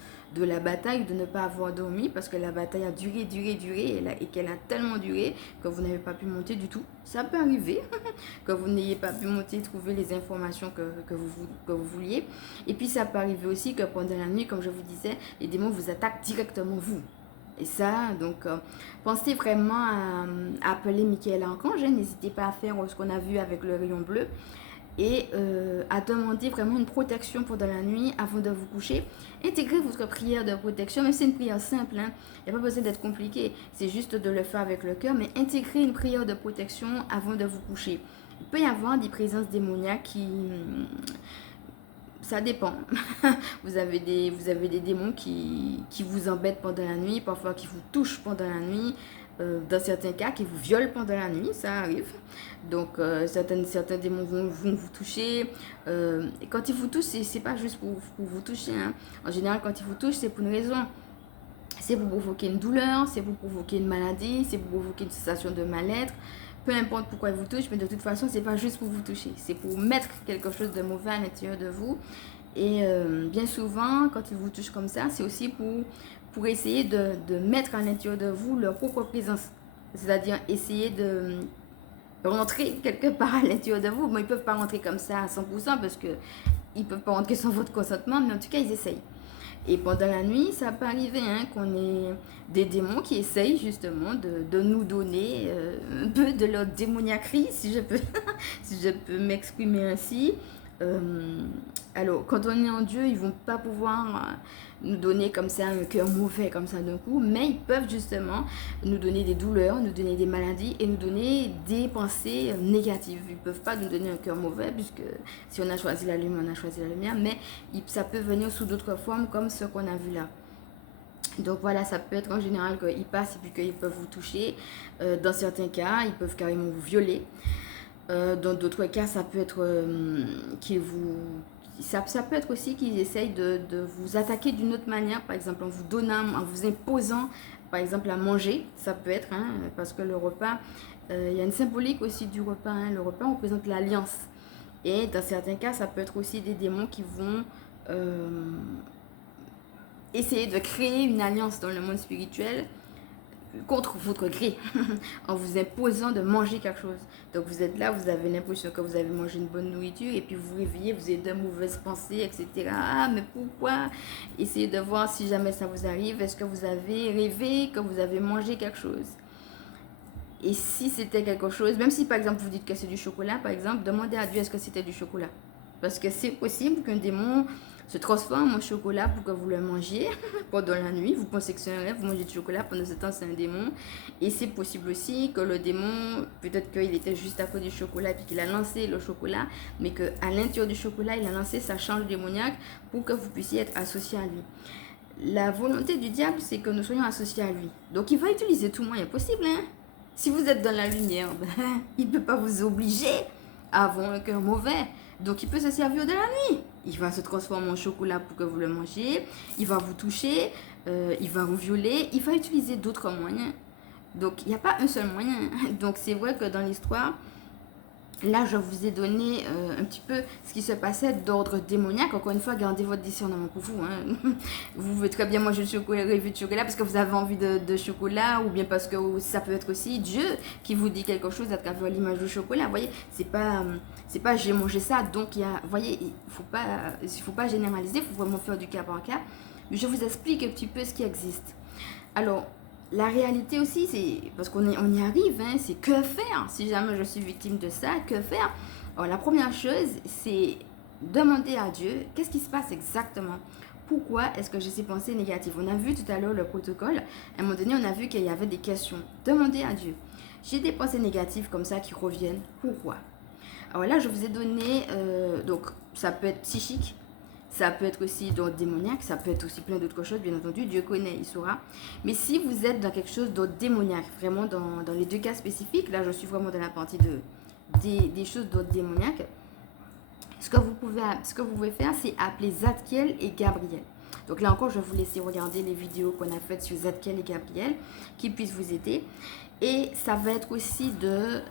la bataille, de ne pas avoir dormi parce que la bataille a duré et qu'elle a tellement duré que vous n'avez pas pu monter du tout. Ça peut arriver que vous n'ayez pas pu monter, trouver les informations que vous vouliez. Et puis ça peut arriver aussi que pendant la nuit, comme je vous disais, les démons vous attaquent directement vous. Et ça, donc, pensez vraiment à appeler Michael Archange. N'hésitez pas à faire ce qu'on a vu avec le rayon bleu. Et à demander vraiment une protection pendant la nuit avant de vous coucher. Intégrez votre prière de protection, même si c'est une prière simple. Il n'y a pas besoin d'être compliqué. C'est juste de le faire avec le cœur. Mais intégrez une prière de protection avant de vous coucher. Il peut y avoir des présences démoniaques qui... Ça dépend. Vous avez des démons qui vous embêtent pendant la nuit, parfois qui vous touchent pendant la nuit, dans certains cas qui vous violent pendant la nuit, ça arrive. Donc certains démons vont vous toucher. Et quand ils vous touchent, c'est pas juste pour vous toucher. En général, quand ils vous touchent, c'est pour une raison. C'est pour provoquer une douleur, c'est pour provoquer une maladie, c'est pour provoquer une sensation de mal-être. Peu importe pourquoi il vous touche, mais de toute façon, c'est pas juste pour vous toucher. C'est pour mettre quelque chose de mauvais à l'intérieur de vous. Et bien souvent, quand ils vous touchent comme ça, c'est aussi pour essayer de mettre à l'intérieur de vous leur propre présence. C'est-à-dire essayer de rentrer quelque part à l'intérieur de vous. Bon, ils ne peuvent pas rentrer comme ça à 100% parce qu'ils ne peuvent pas rentrer sans votre consentement, mais en tout cas, ils essayent. Et pendant la nuit, ça peut arriver qu'on ait des démons qui essayent justement de nous donner un peu de leur démoniaquerie, si je peux, si je peux m'exprimer ainsi. Alors, quand on est en Dieu, ils vont pas pouvoir nous donner comme ça un cœur mauvais comme ça d'un coup, mais ils peuvent justement nous donner des douleurs, nous donner des maladies et nous donner des pensées négatives. Ils peuvent pas nous donner un cœur mauvais puisque si on a choisi la lumière, on a choisi la lumière, mais ça peut venir sous d'autres formes comme ce qu'on a vu là. Donc voilà, ça peut être en général qu'ils passent et puis qu'ils peuvent vous toucher. Dans certains cas, ils peuvent carrément vous violer. Dans d'autres cas, ça peut être qu'ils vous... Ça peut être aussi qu'ils essayent de vous attaquer d'une autre manière, par exemple en vous donnant, en vous imposant, par exemple à manger. Ça peut être, hein, parce que le repas, il y a une symbolique aussi du repas. Hein. Le repas représente l'alliance. Et dans certains cas, ça peut être aussi des démons qui vont essayer de créer une alliance dans le monde spirituel contre votre gré, en vous imposant de manger quelque chose. Donc vous êtes là, vous avez l'impression que vous avez mangé une bonne nourriture et puis vous vous réveillez, vous avez de mauvaises pensées, etc. Ah, mais pourquoi? Essayez de voir si jamais ça vous arrive. Est-ce que vous avez rêvé que vous avez mangé quelque chose? Et si c'était quelque chose, même si par exemple vous dites que c'est du chocolat, par exemple, demandez à Dieu est-ce que c'était du chocolat. Parce que c'est possible qu'un démon se transforme en chocolat pour que vous le mangiez pendant la nuit. Vous pensez que c'est un rêve, vous mangez du chocolat, pendant ce temps c'est un démon. Et c'est possible aussi que le démon, peut-être qu'il était juste à côté du chocolat et puis qu'il a lancé le chocolat, mais qu'à l'intérieur du chocolat, il a lancé sa charge démoniaque pour que vous puissiez être associé à lui. La volonté du diable, c'est que nous soyons associés à lui. Donc il va utiliser tout moyen possible. Hein? Si vous êtes dans la lumière, ben, il ne peut pas vous obliger à avoir un cœur mauvais. Donc il peut se servir de la nuit. Il va se transformer en chocolat pour que vous le mangiez. Il va vous toucher. Il va vous violer. Il va utiliser d'autres moyens. Donc il n'y a pas un seul moyen. Donc c'est vrai que dans l'histoire, là je vous ai donné un petit peu ce qui se passait d'ordre démoniaque. Encore une fois, gardez votre discernement pour vous. Hein. Vous pouvez très bien manger du chocolat, rêver de chocolat parce que vous avez envie de chocolat ou bien parce que ça peut être aussi Dieu qui vous dit quelque chose à travers l'image du chocolat. Vous voyez, c'est pas j'ai mangé ça, donc il y a, vous voyez, il faut pas généraliser, il faut vraiment faire du cas par cas. Mais je vous explique un petit peu ce qui existe. Alors, la réalité aussi, c'est parce on y arrive, hein, c'est que faire si jamais je suis victime de ça, que faire? Alors, la première chose, c'est demander à Dieu qu'est-ce qui se passe exactement. Pourquoi est-ce que j'ai ces pensées négatives? On a vu tout à l'heure le protocole. À un moment donné, on a vu qu'il y avait des questions. Demandez à Dieu. J'ai des pensées négatives comme ça qui reviennent. Pourquoi? Alors là, je vous ai donné, donc ça peut être psychique, ça peut être aussi d'ordre démoniaque, ça peut être aussi plein d'autres choses, bien entendu, Dieu connaît, il saura. Mais si vous êtes dans quelque chose d'ordre démoniaque, vraiment dans les deux cas spécifiques, là je suis vraiment dans la partie des choses d'ordre démoniaque, ce que vous pouvez faire, c'est appeler Zadkiel et Gabriel. Donc là encore, je vais vous laisser regarder les vidéos qu'on a faites sur Zadkiel et Gabriel, qui puissent vous aider. Et ça va être aussi de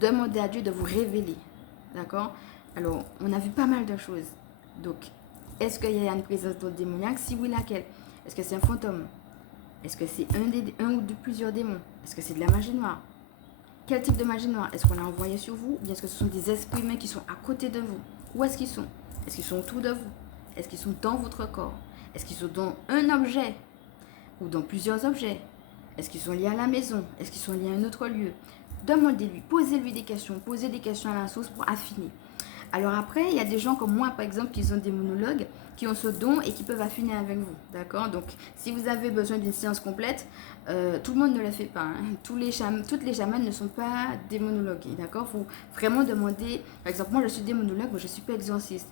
demander à Dieu de vous révéler. D'accord? Alors, on a vu pas mal de choses. Donc, est-ce qu'il y a une présence d'autres démoniaque? Si oui, laquelle? Est-ce que c'est un fantôme? Est-ce que c'est un ou plusieurs démons? Est-ce que c'est de la magie noire? Quel type de magie noire? Est-ce qu'on l'a envoyé sur vous? Ou bien est-ce que ce sont des esprits humains qui sont à côté de vous? Où est-ce qu'ils sont? Est-ce qu'ils sont autour de vous? Est-ce qu'ils sont dans votre corps? Est-ce qu'ils sont dans un objet? Ou dans plusieurs objets? Est-ce qu'ils sont liés à la maison? Est-ce qu'ils sont liés à un autre lieu? Demandez-lui, posez-lui des questions, posez des questions à la source pour affiner. Alors après, il y a des gens comme moi, par exemple, qui sont des monologues, qui ont ce don et qui peuvent affiner avec vous, d'accord? Donc, si vous avez besoin d'une séance complète, tout le monde ne le fait pas. Hein. Toutes les chamans ne sont pas des monologues, d'accord? Il faut vraiment demander, par exemple, moi je suis démonologue, mais je ne suis pas exorciste.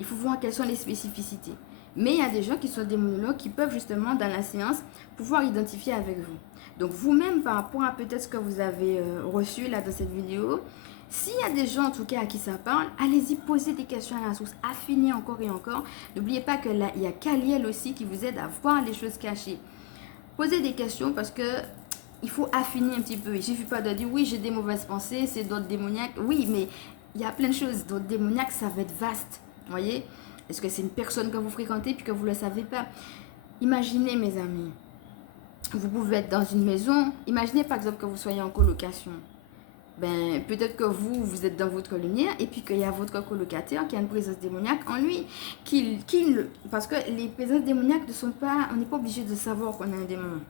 Il faut voir quelles sont les spécificités. Mais il y a des gens qui sont des monologues qui peuvent justement, dans la séance, pouvoir identifier avec vous. Donc vous-même, par rapport à peut-être ce que vous avez reçu là dans cette vidéo, s'il y a des gens en tout cas à qui ça parle, allez-y, posez des questions à la source, affinez encore et encore. N'oubliez pas que là, il y a Kaliel aussi qui vous aide à voir les choses cachées. Posez des questions parce que il faut affiner un petit peu. Il ne suffit pas de dire oui, j'ai des mauvaises pensées, c'est d'autres démoniaques. Oui, mais il y a plein de choses. D'autres démoniaques, ça va être vaste. Vous voyez? Est-ce que c'est une personne que vous fréquentez puis que vous ne le savez pas? Imaginez, mes amis, vous pouvez être dans une maison. Imaginez par exemple que vous soyez en colocation. Ben, peut-être que vous êtes dans votre lumière et puis qu'il y a votre colocataire qui a une présence démoniaque en lui. Parce que les présences démoniaques ne sont pas... On n'est pas obligé de savoir qu'on a un démon.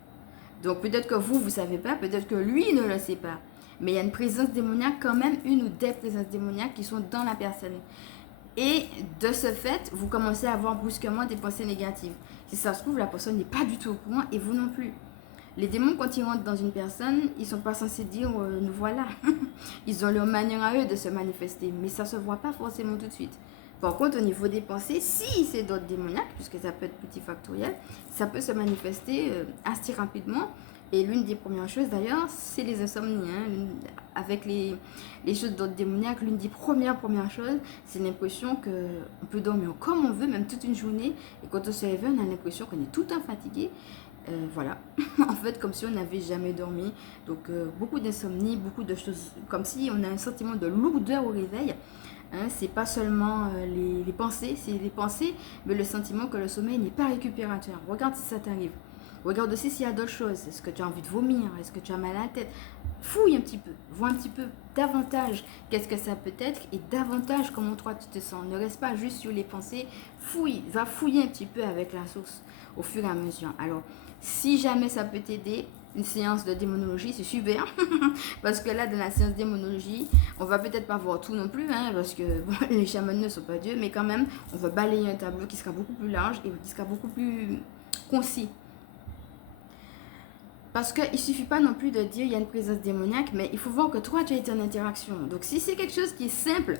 Donc peut-être que vous ne savez pas, peut-être que lui ne le sait pas. Mais il y a une présence démoniaque quand même, une ou des présences démoniaques qui sont dans la personne. Et de ce fait, vous commencez à avoir brusquement des pensées négatives. Si ça se trouve, la personne n'est pas du tout au courant et vous non plus. Les démons, quand ils rentrent dans une personne, ils ne sont pas censés dire nous voilà. Ils ont leur manière à eux de se manifester, mais ça ne se voit pas forcément tout de suite. Par contre, au niveau des pensées, si c'est d'autres démoniaques, puisque ça peut être petit factoriel, ça peut se manifester assez rapidement. Et l'une des premières choses d'ailleurs, c'est les insomnies. Avec les choses d'autres démoniaques, l'une des premières choses, c'est l'impression qu'on peut dormir comme on veut, même toute une journée. Et quand on se réveille, on a l'impression qu'on est tout le temps fatigué. Voilà, en fait, comme si on n'avait jamais dormi. Donc, beaucoup d'insomnie, beaucoup de choses, comme si on a un sentiment de lourdeur au réveil. C'est pas seulement les pensées, c'est les pensées, mais le sentiment que le sommeil n'est pas récupérateur. Regarde si ça t'arrive. Regarde aussi s'il y a d'autres choses. Est-ce que tu as envie de vomir? Est-ce que tu as mal à la tête? Fouille un petit peu, vois un petit peu davantage qu'est-ce que ça peut être et davantage comment toi tu te sens. Ne reste pas juste sur les pensées, fouille, va fouiller un petit peu avec la source au fur et à mesure. Alors, si jamais ça peut t'aider, une séance de démonologie, c'est super. Parce que là, dans la séance de démonologie, on va peut-être pas voir tout non plus, parce que bon, les chamans ne sont pas dieux, mais quand même, on va balayer un tableau qui sera beaucoup plus large et qui sera beaucoup plus concis. Parce qu'il ne suffit pas non plus de dire il y a une présence démoniaque, mais il faut voir que toi, tu as été en interaction. Donc, si c'est quelque chose qui est simple,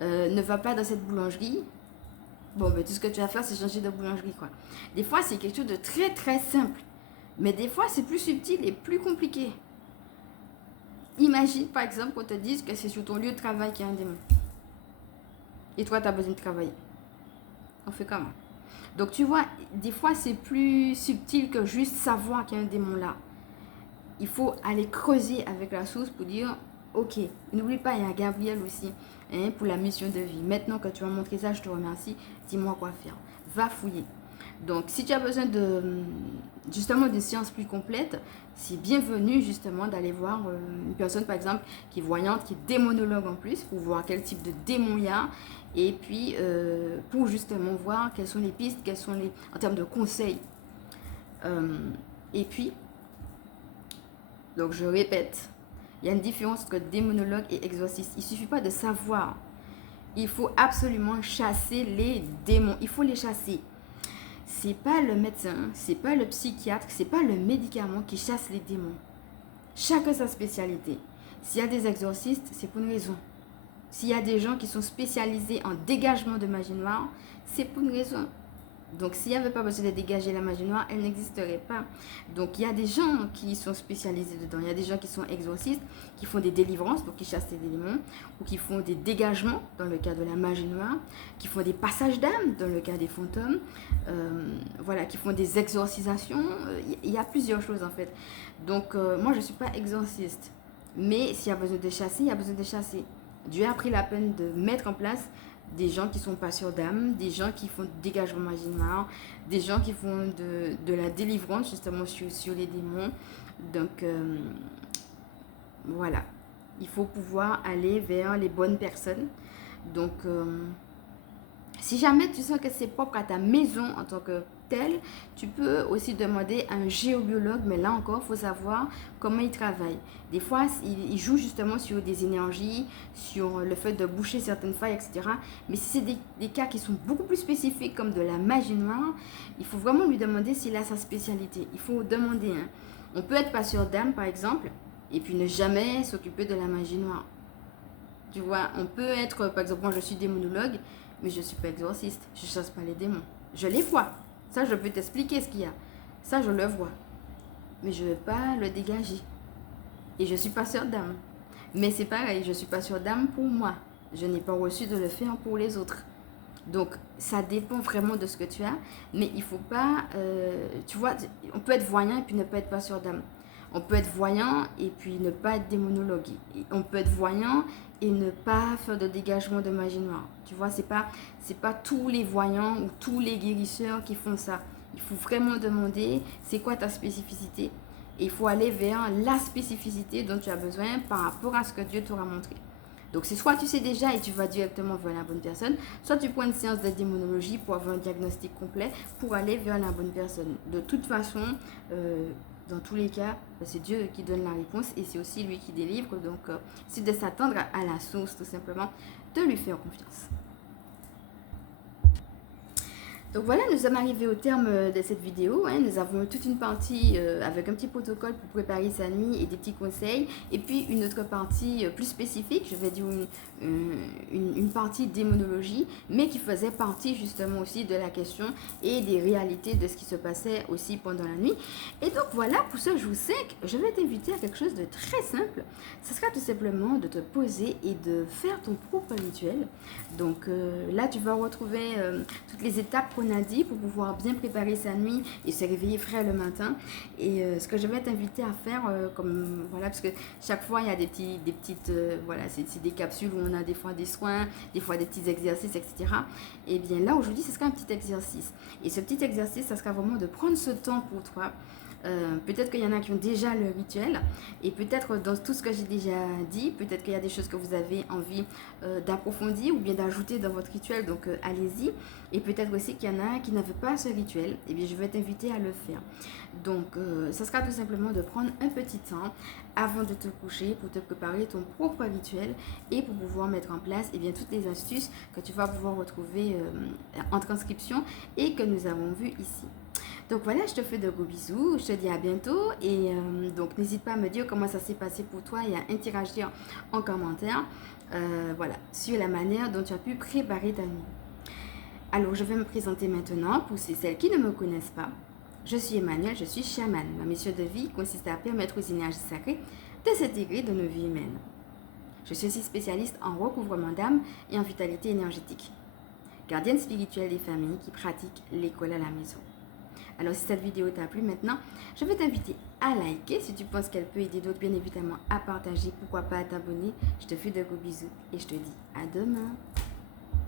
ne va pas dans cette boulangerie, bon, ben, tout ce que tu vas faire, c'est changer de boulangerie, quoi. Des fois, c'est quelque chose de très, très simple. Mais des fois, c'est plus subtil et plus compliqué. Imagine, par exemple, qu'on te dise que c'est sur ton lieu de travail qu'il y a un démon. Et toi, tu as besoin de travailler. On fait comment? Donc, tu vois, des fois, c'est plus subtil que juste savoir qu'il y a un démon là. Il faut aller creuser avec la source pour dire, ok, n'oublie pas, il y a Gabriel aussi, pour la mission de vie. Maintenant que tu as montré ça, je te remercie. Dis-moi quoi faire. Va fouiller. Donc, si tu as besoin justement de sciences plus complètes, c'est bienvenu justement d'aller voir une personne, par exemple, qui est voyante, qui est démonologue en plus, pour voir quel type de démon il y a. Et puis, pour justement voir quelles sont les pistes, en termes de conseils. Et puis, donc je répète, il y a une différence entre démonologue et exorciste. Il ne suffit pas de savoir. Il faut absolument chasser les démons. Il faut les chasser. C'est pas le médecin, c'est pas le psychiatre, c'est pas le médicament qui chasse les démons. Chacun sa spécialité. S'il y a des exorcistes, c'est pour une raison. S'il y a des gens qui sont spécialisés en dégagement de magie noire, c'est pour une raison. Donc, s'il n'y avait pas besoin de dégager la magie noire, elle n'existerait pas. Donc, il y a des gens qui sont spécialisés dedans. Il y a des gens qui sont exorcistes, qui font des délivrances, donc qui chassent les démons, ou qui font des dégagements dans le cas de la magie noire, qui font des passages d'âme dans le cas des fantômes, voilà, qui font des exorcisations. Il y a plusieurs choses en fait. Donc, moi, je ne suis pas exorciste. Mais s'il y a besoin de chasser, il y a besoin de chasser. Dieu a pris la peine de mettre en place des gens qui sont passeurs d'âme, des gens qui font du dégagement magie noire, des gens qui font de la délivrance justement sur les démons. Donc, voilà. Il faut pouvoir aller vers les bonnes personnes. Donc, si jamais tu sens que c'est propre à ta maison en tant que telle, tu peux aussi demander à un géobiologue, mais là encore, il faut savoir comment il travaille. Des fois, il joue justement sur des énergies, sur le fait de boucher certaines failles, etc. Mais si c'est des cas qui sont beaucoup plus spécifiques, comme de la magie noire, il faut vraiment lui demander s'il a sa spécialité. Il faut demander. On peut être passeur d'âme, par exemple, et puis ne jamais s'occuper de la magie noire. Tu vois, on peut être, par exemple, moi je suis démonologue, mais je ne suis pas exorciste. Je ne chasse pas les démons. Je les vois. Ça, je peux t'expliquer ce qu'il y a. Ça, je le vois. Mais je ne vais pas le dégager. Et je suis pas sûre d'âme. Mais c'est pareil, je ne suis pas sûre d'âme pour moi. Je n'ai pas reçu de le faire pour les autres. Donc, ça dépend vraiment de ce que tu as. Mais il ne faut pas... tu vois, on peut être voyant et puis ne pas être pas sûr d'âme. On peut être voyant et puis ne pas être démonologue. On peut être voyant et ne pas faire de dégagement de magie noire. Tu vois, c'est pas tous les voyants ou tous les guérisseurs qui font ça. Il faut vraiment demander c'est quoi ta spécificité. Et il faut aller vers la spécificité dont tu as besoin par rapport à ce que Dieu t'aura montré. Donc, c'est soit tu sais déjà et tu vas directement vers la bonne personne, soit tu prends une séance de démonologie pour avoir un diagnostic complet pour aller vers la bonne personne. De toute façon, dans tous les cas, c'est Dieu qui donne la réponse et c'est aussi lui qui délivre. Donc, c'est de s'attendre à la source, tout simplement, de lui faire confiance. Donc voilà, nous sommes arrivés au terme de cette vidéo. Hein. Nous avons toute une partie avec un petit protocole pour préparer sa nuit et des petits conseils. Et puis une autre partie plus spécifique, je vais dire une partie démonologie, mais qui faisait partie justement aussi de la question et des réalités de ce qui se passait aussi pendant la nuit. Et donc voilà, pour ce jour 5, je vais t'inviter à quelque chose de très simple. Ce sera tout simplement de te poser et de faire ton propre rituel. Donc là, tu vas retrouver toutes les étapes qu'on a dit pour pouvoir bien préparer sa nuit et se réveiller frais le matin. Et ce que je vais t'inviter à faire, comme voilà, parce que chaque fois il y a des petites, voilà, c'est des capsules où on a des fois des soins, des fois des petits exercices, etc. Et bien là aujourd'hui, ce sera un petit exercice. Et ce petit exercice, ça sera vraiment de prendre ce temps pour toi. Peut-être qu'il y en a qui ont déjà le rituel et peut-être dans tout ce que j'ai déjà dit, peut-être qu'il y a des choses que vous avez envie d'approfondir ou bien d'ajouter dans votre rituel, donc allez-y. Et peut-être aussi qu'il y en a qui n'avaient pas ce rituel, et bien je vais t'inviter à le faire. Donc ça sera tout simplement de prendre un petit temps avant de te coucher pour te préparer ton propre rituel et pour pouvoir mettre en place et bien, toutes les astuces que tu vas pouvoir retrouver en transcription et que nous avons vues ici. Donc voilà, je te fais de gros bisous, je te dis à bientôt et donc n'hésite pas à me dire comment ça s'est passé pour toi et à interagir en commentaire voilà, sur la manière dont tu as pu préparer ta nuit. Alors je vais me présenter maintenant pour celles qui ne me connaissent pas. Je suis Emmanuel, je suis chamane. Ma mission de vie consiste à permettre aux énergies sacrées de s'intégrer dans nos vies humaines. Je suis aussi spécialiste en recouvrement d'âme et en vitalité énergétique. Gardienne spirituelle des familles qui pratiquent l'école à la maison. Alors si cette vidéo t'a plu maintenant, je vais t'inviter à liker si tu penses qu'elle peut aider d'autres, bien évidemment à partager, pourquoi pas à t'abonner. Je te fais de gros bisous et je te dis à demain.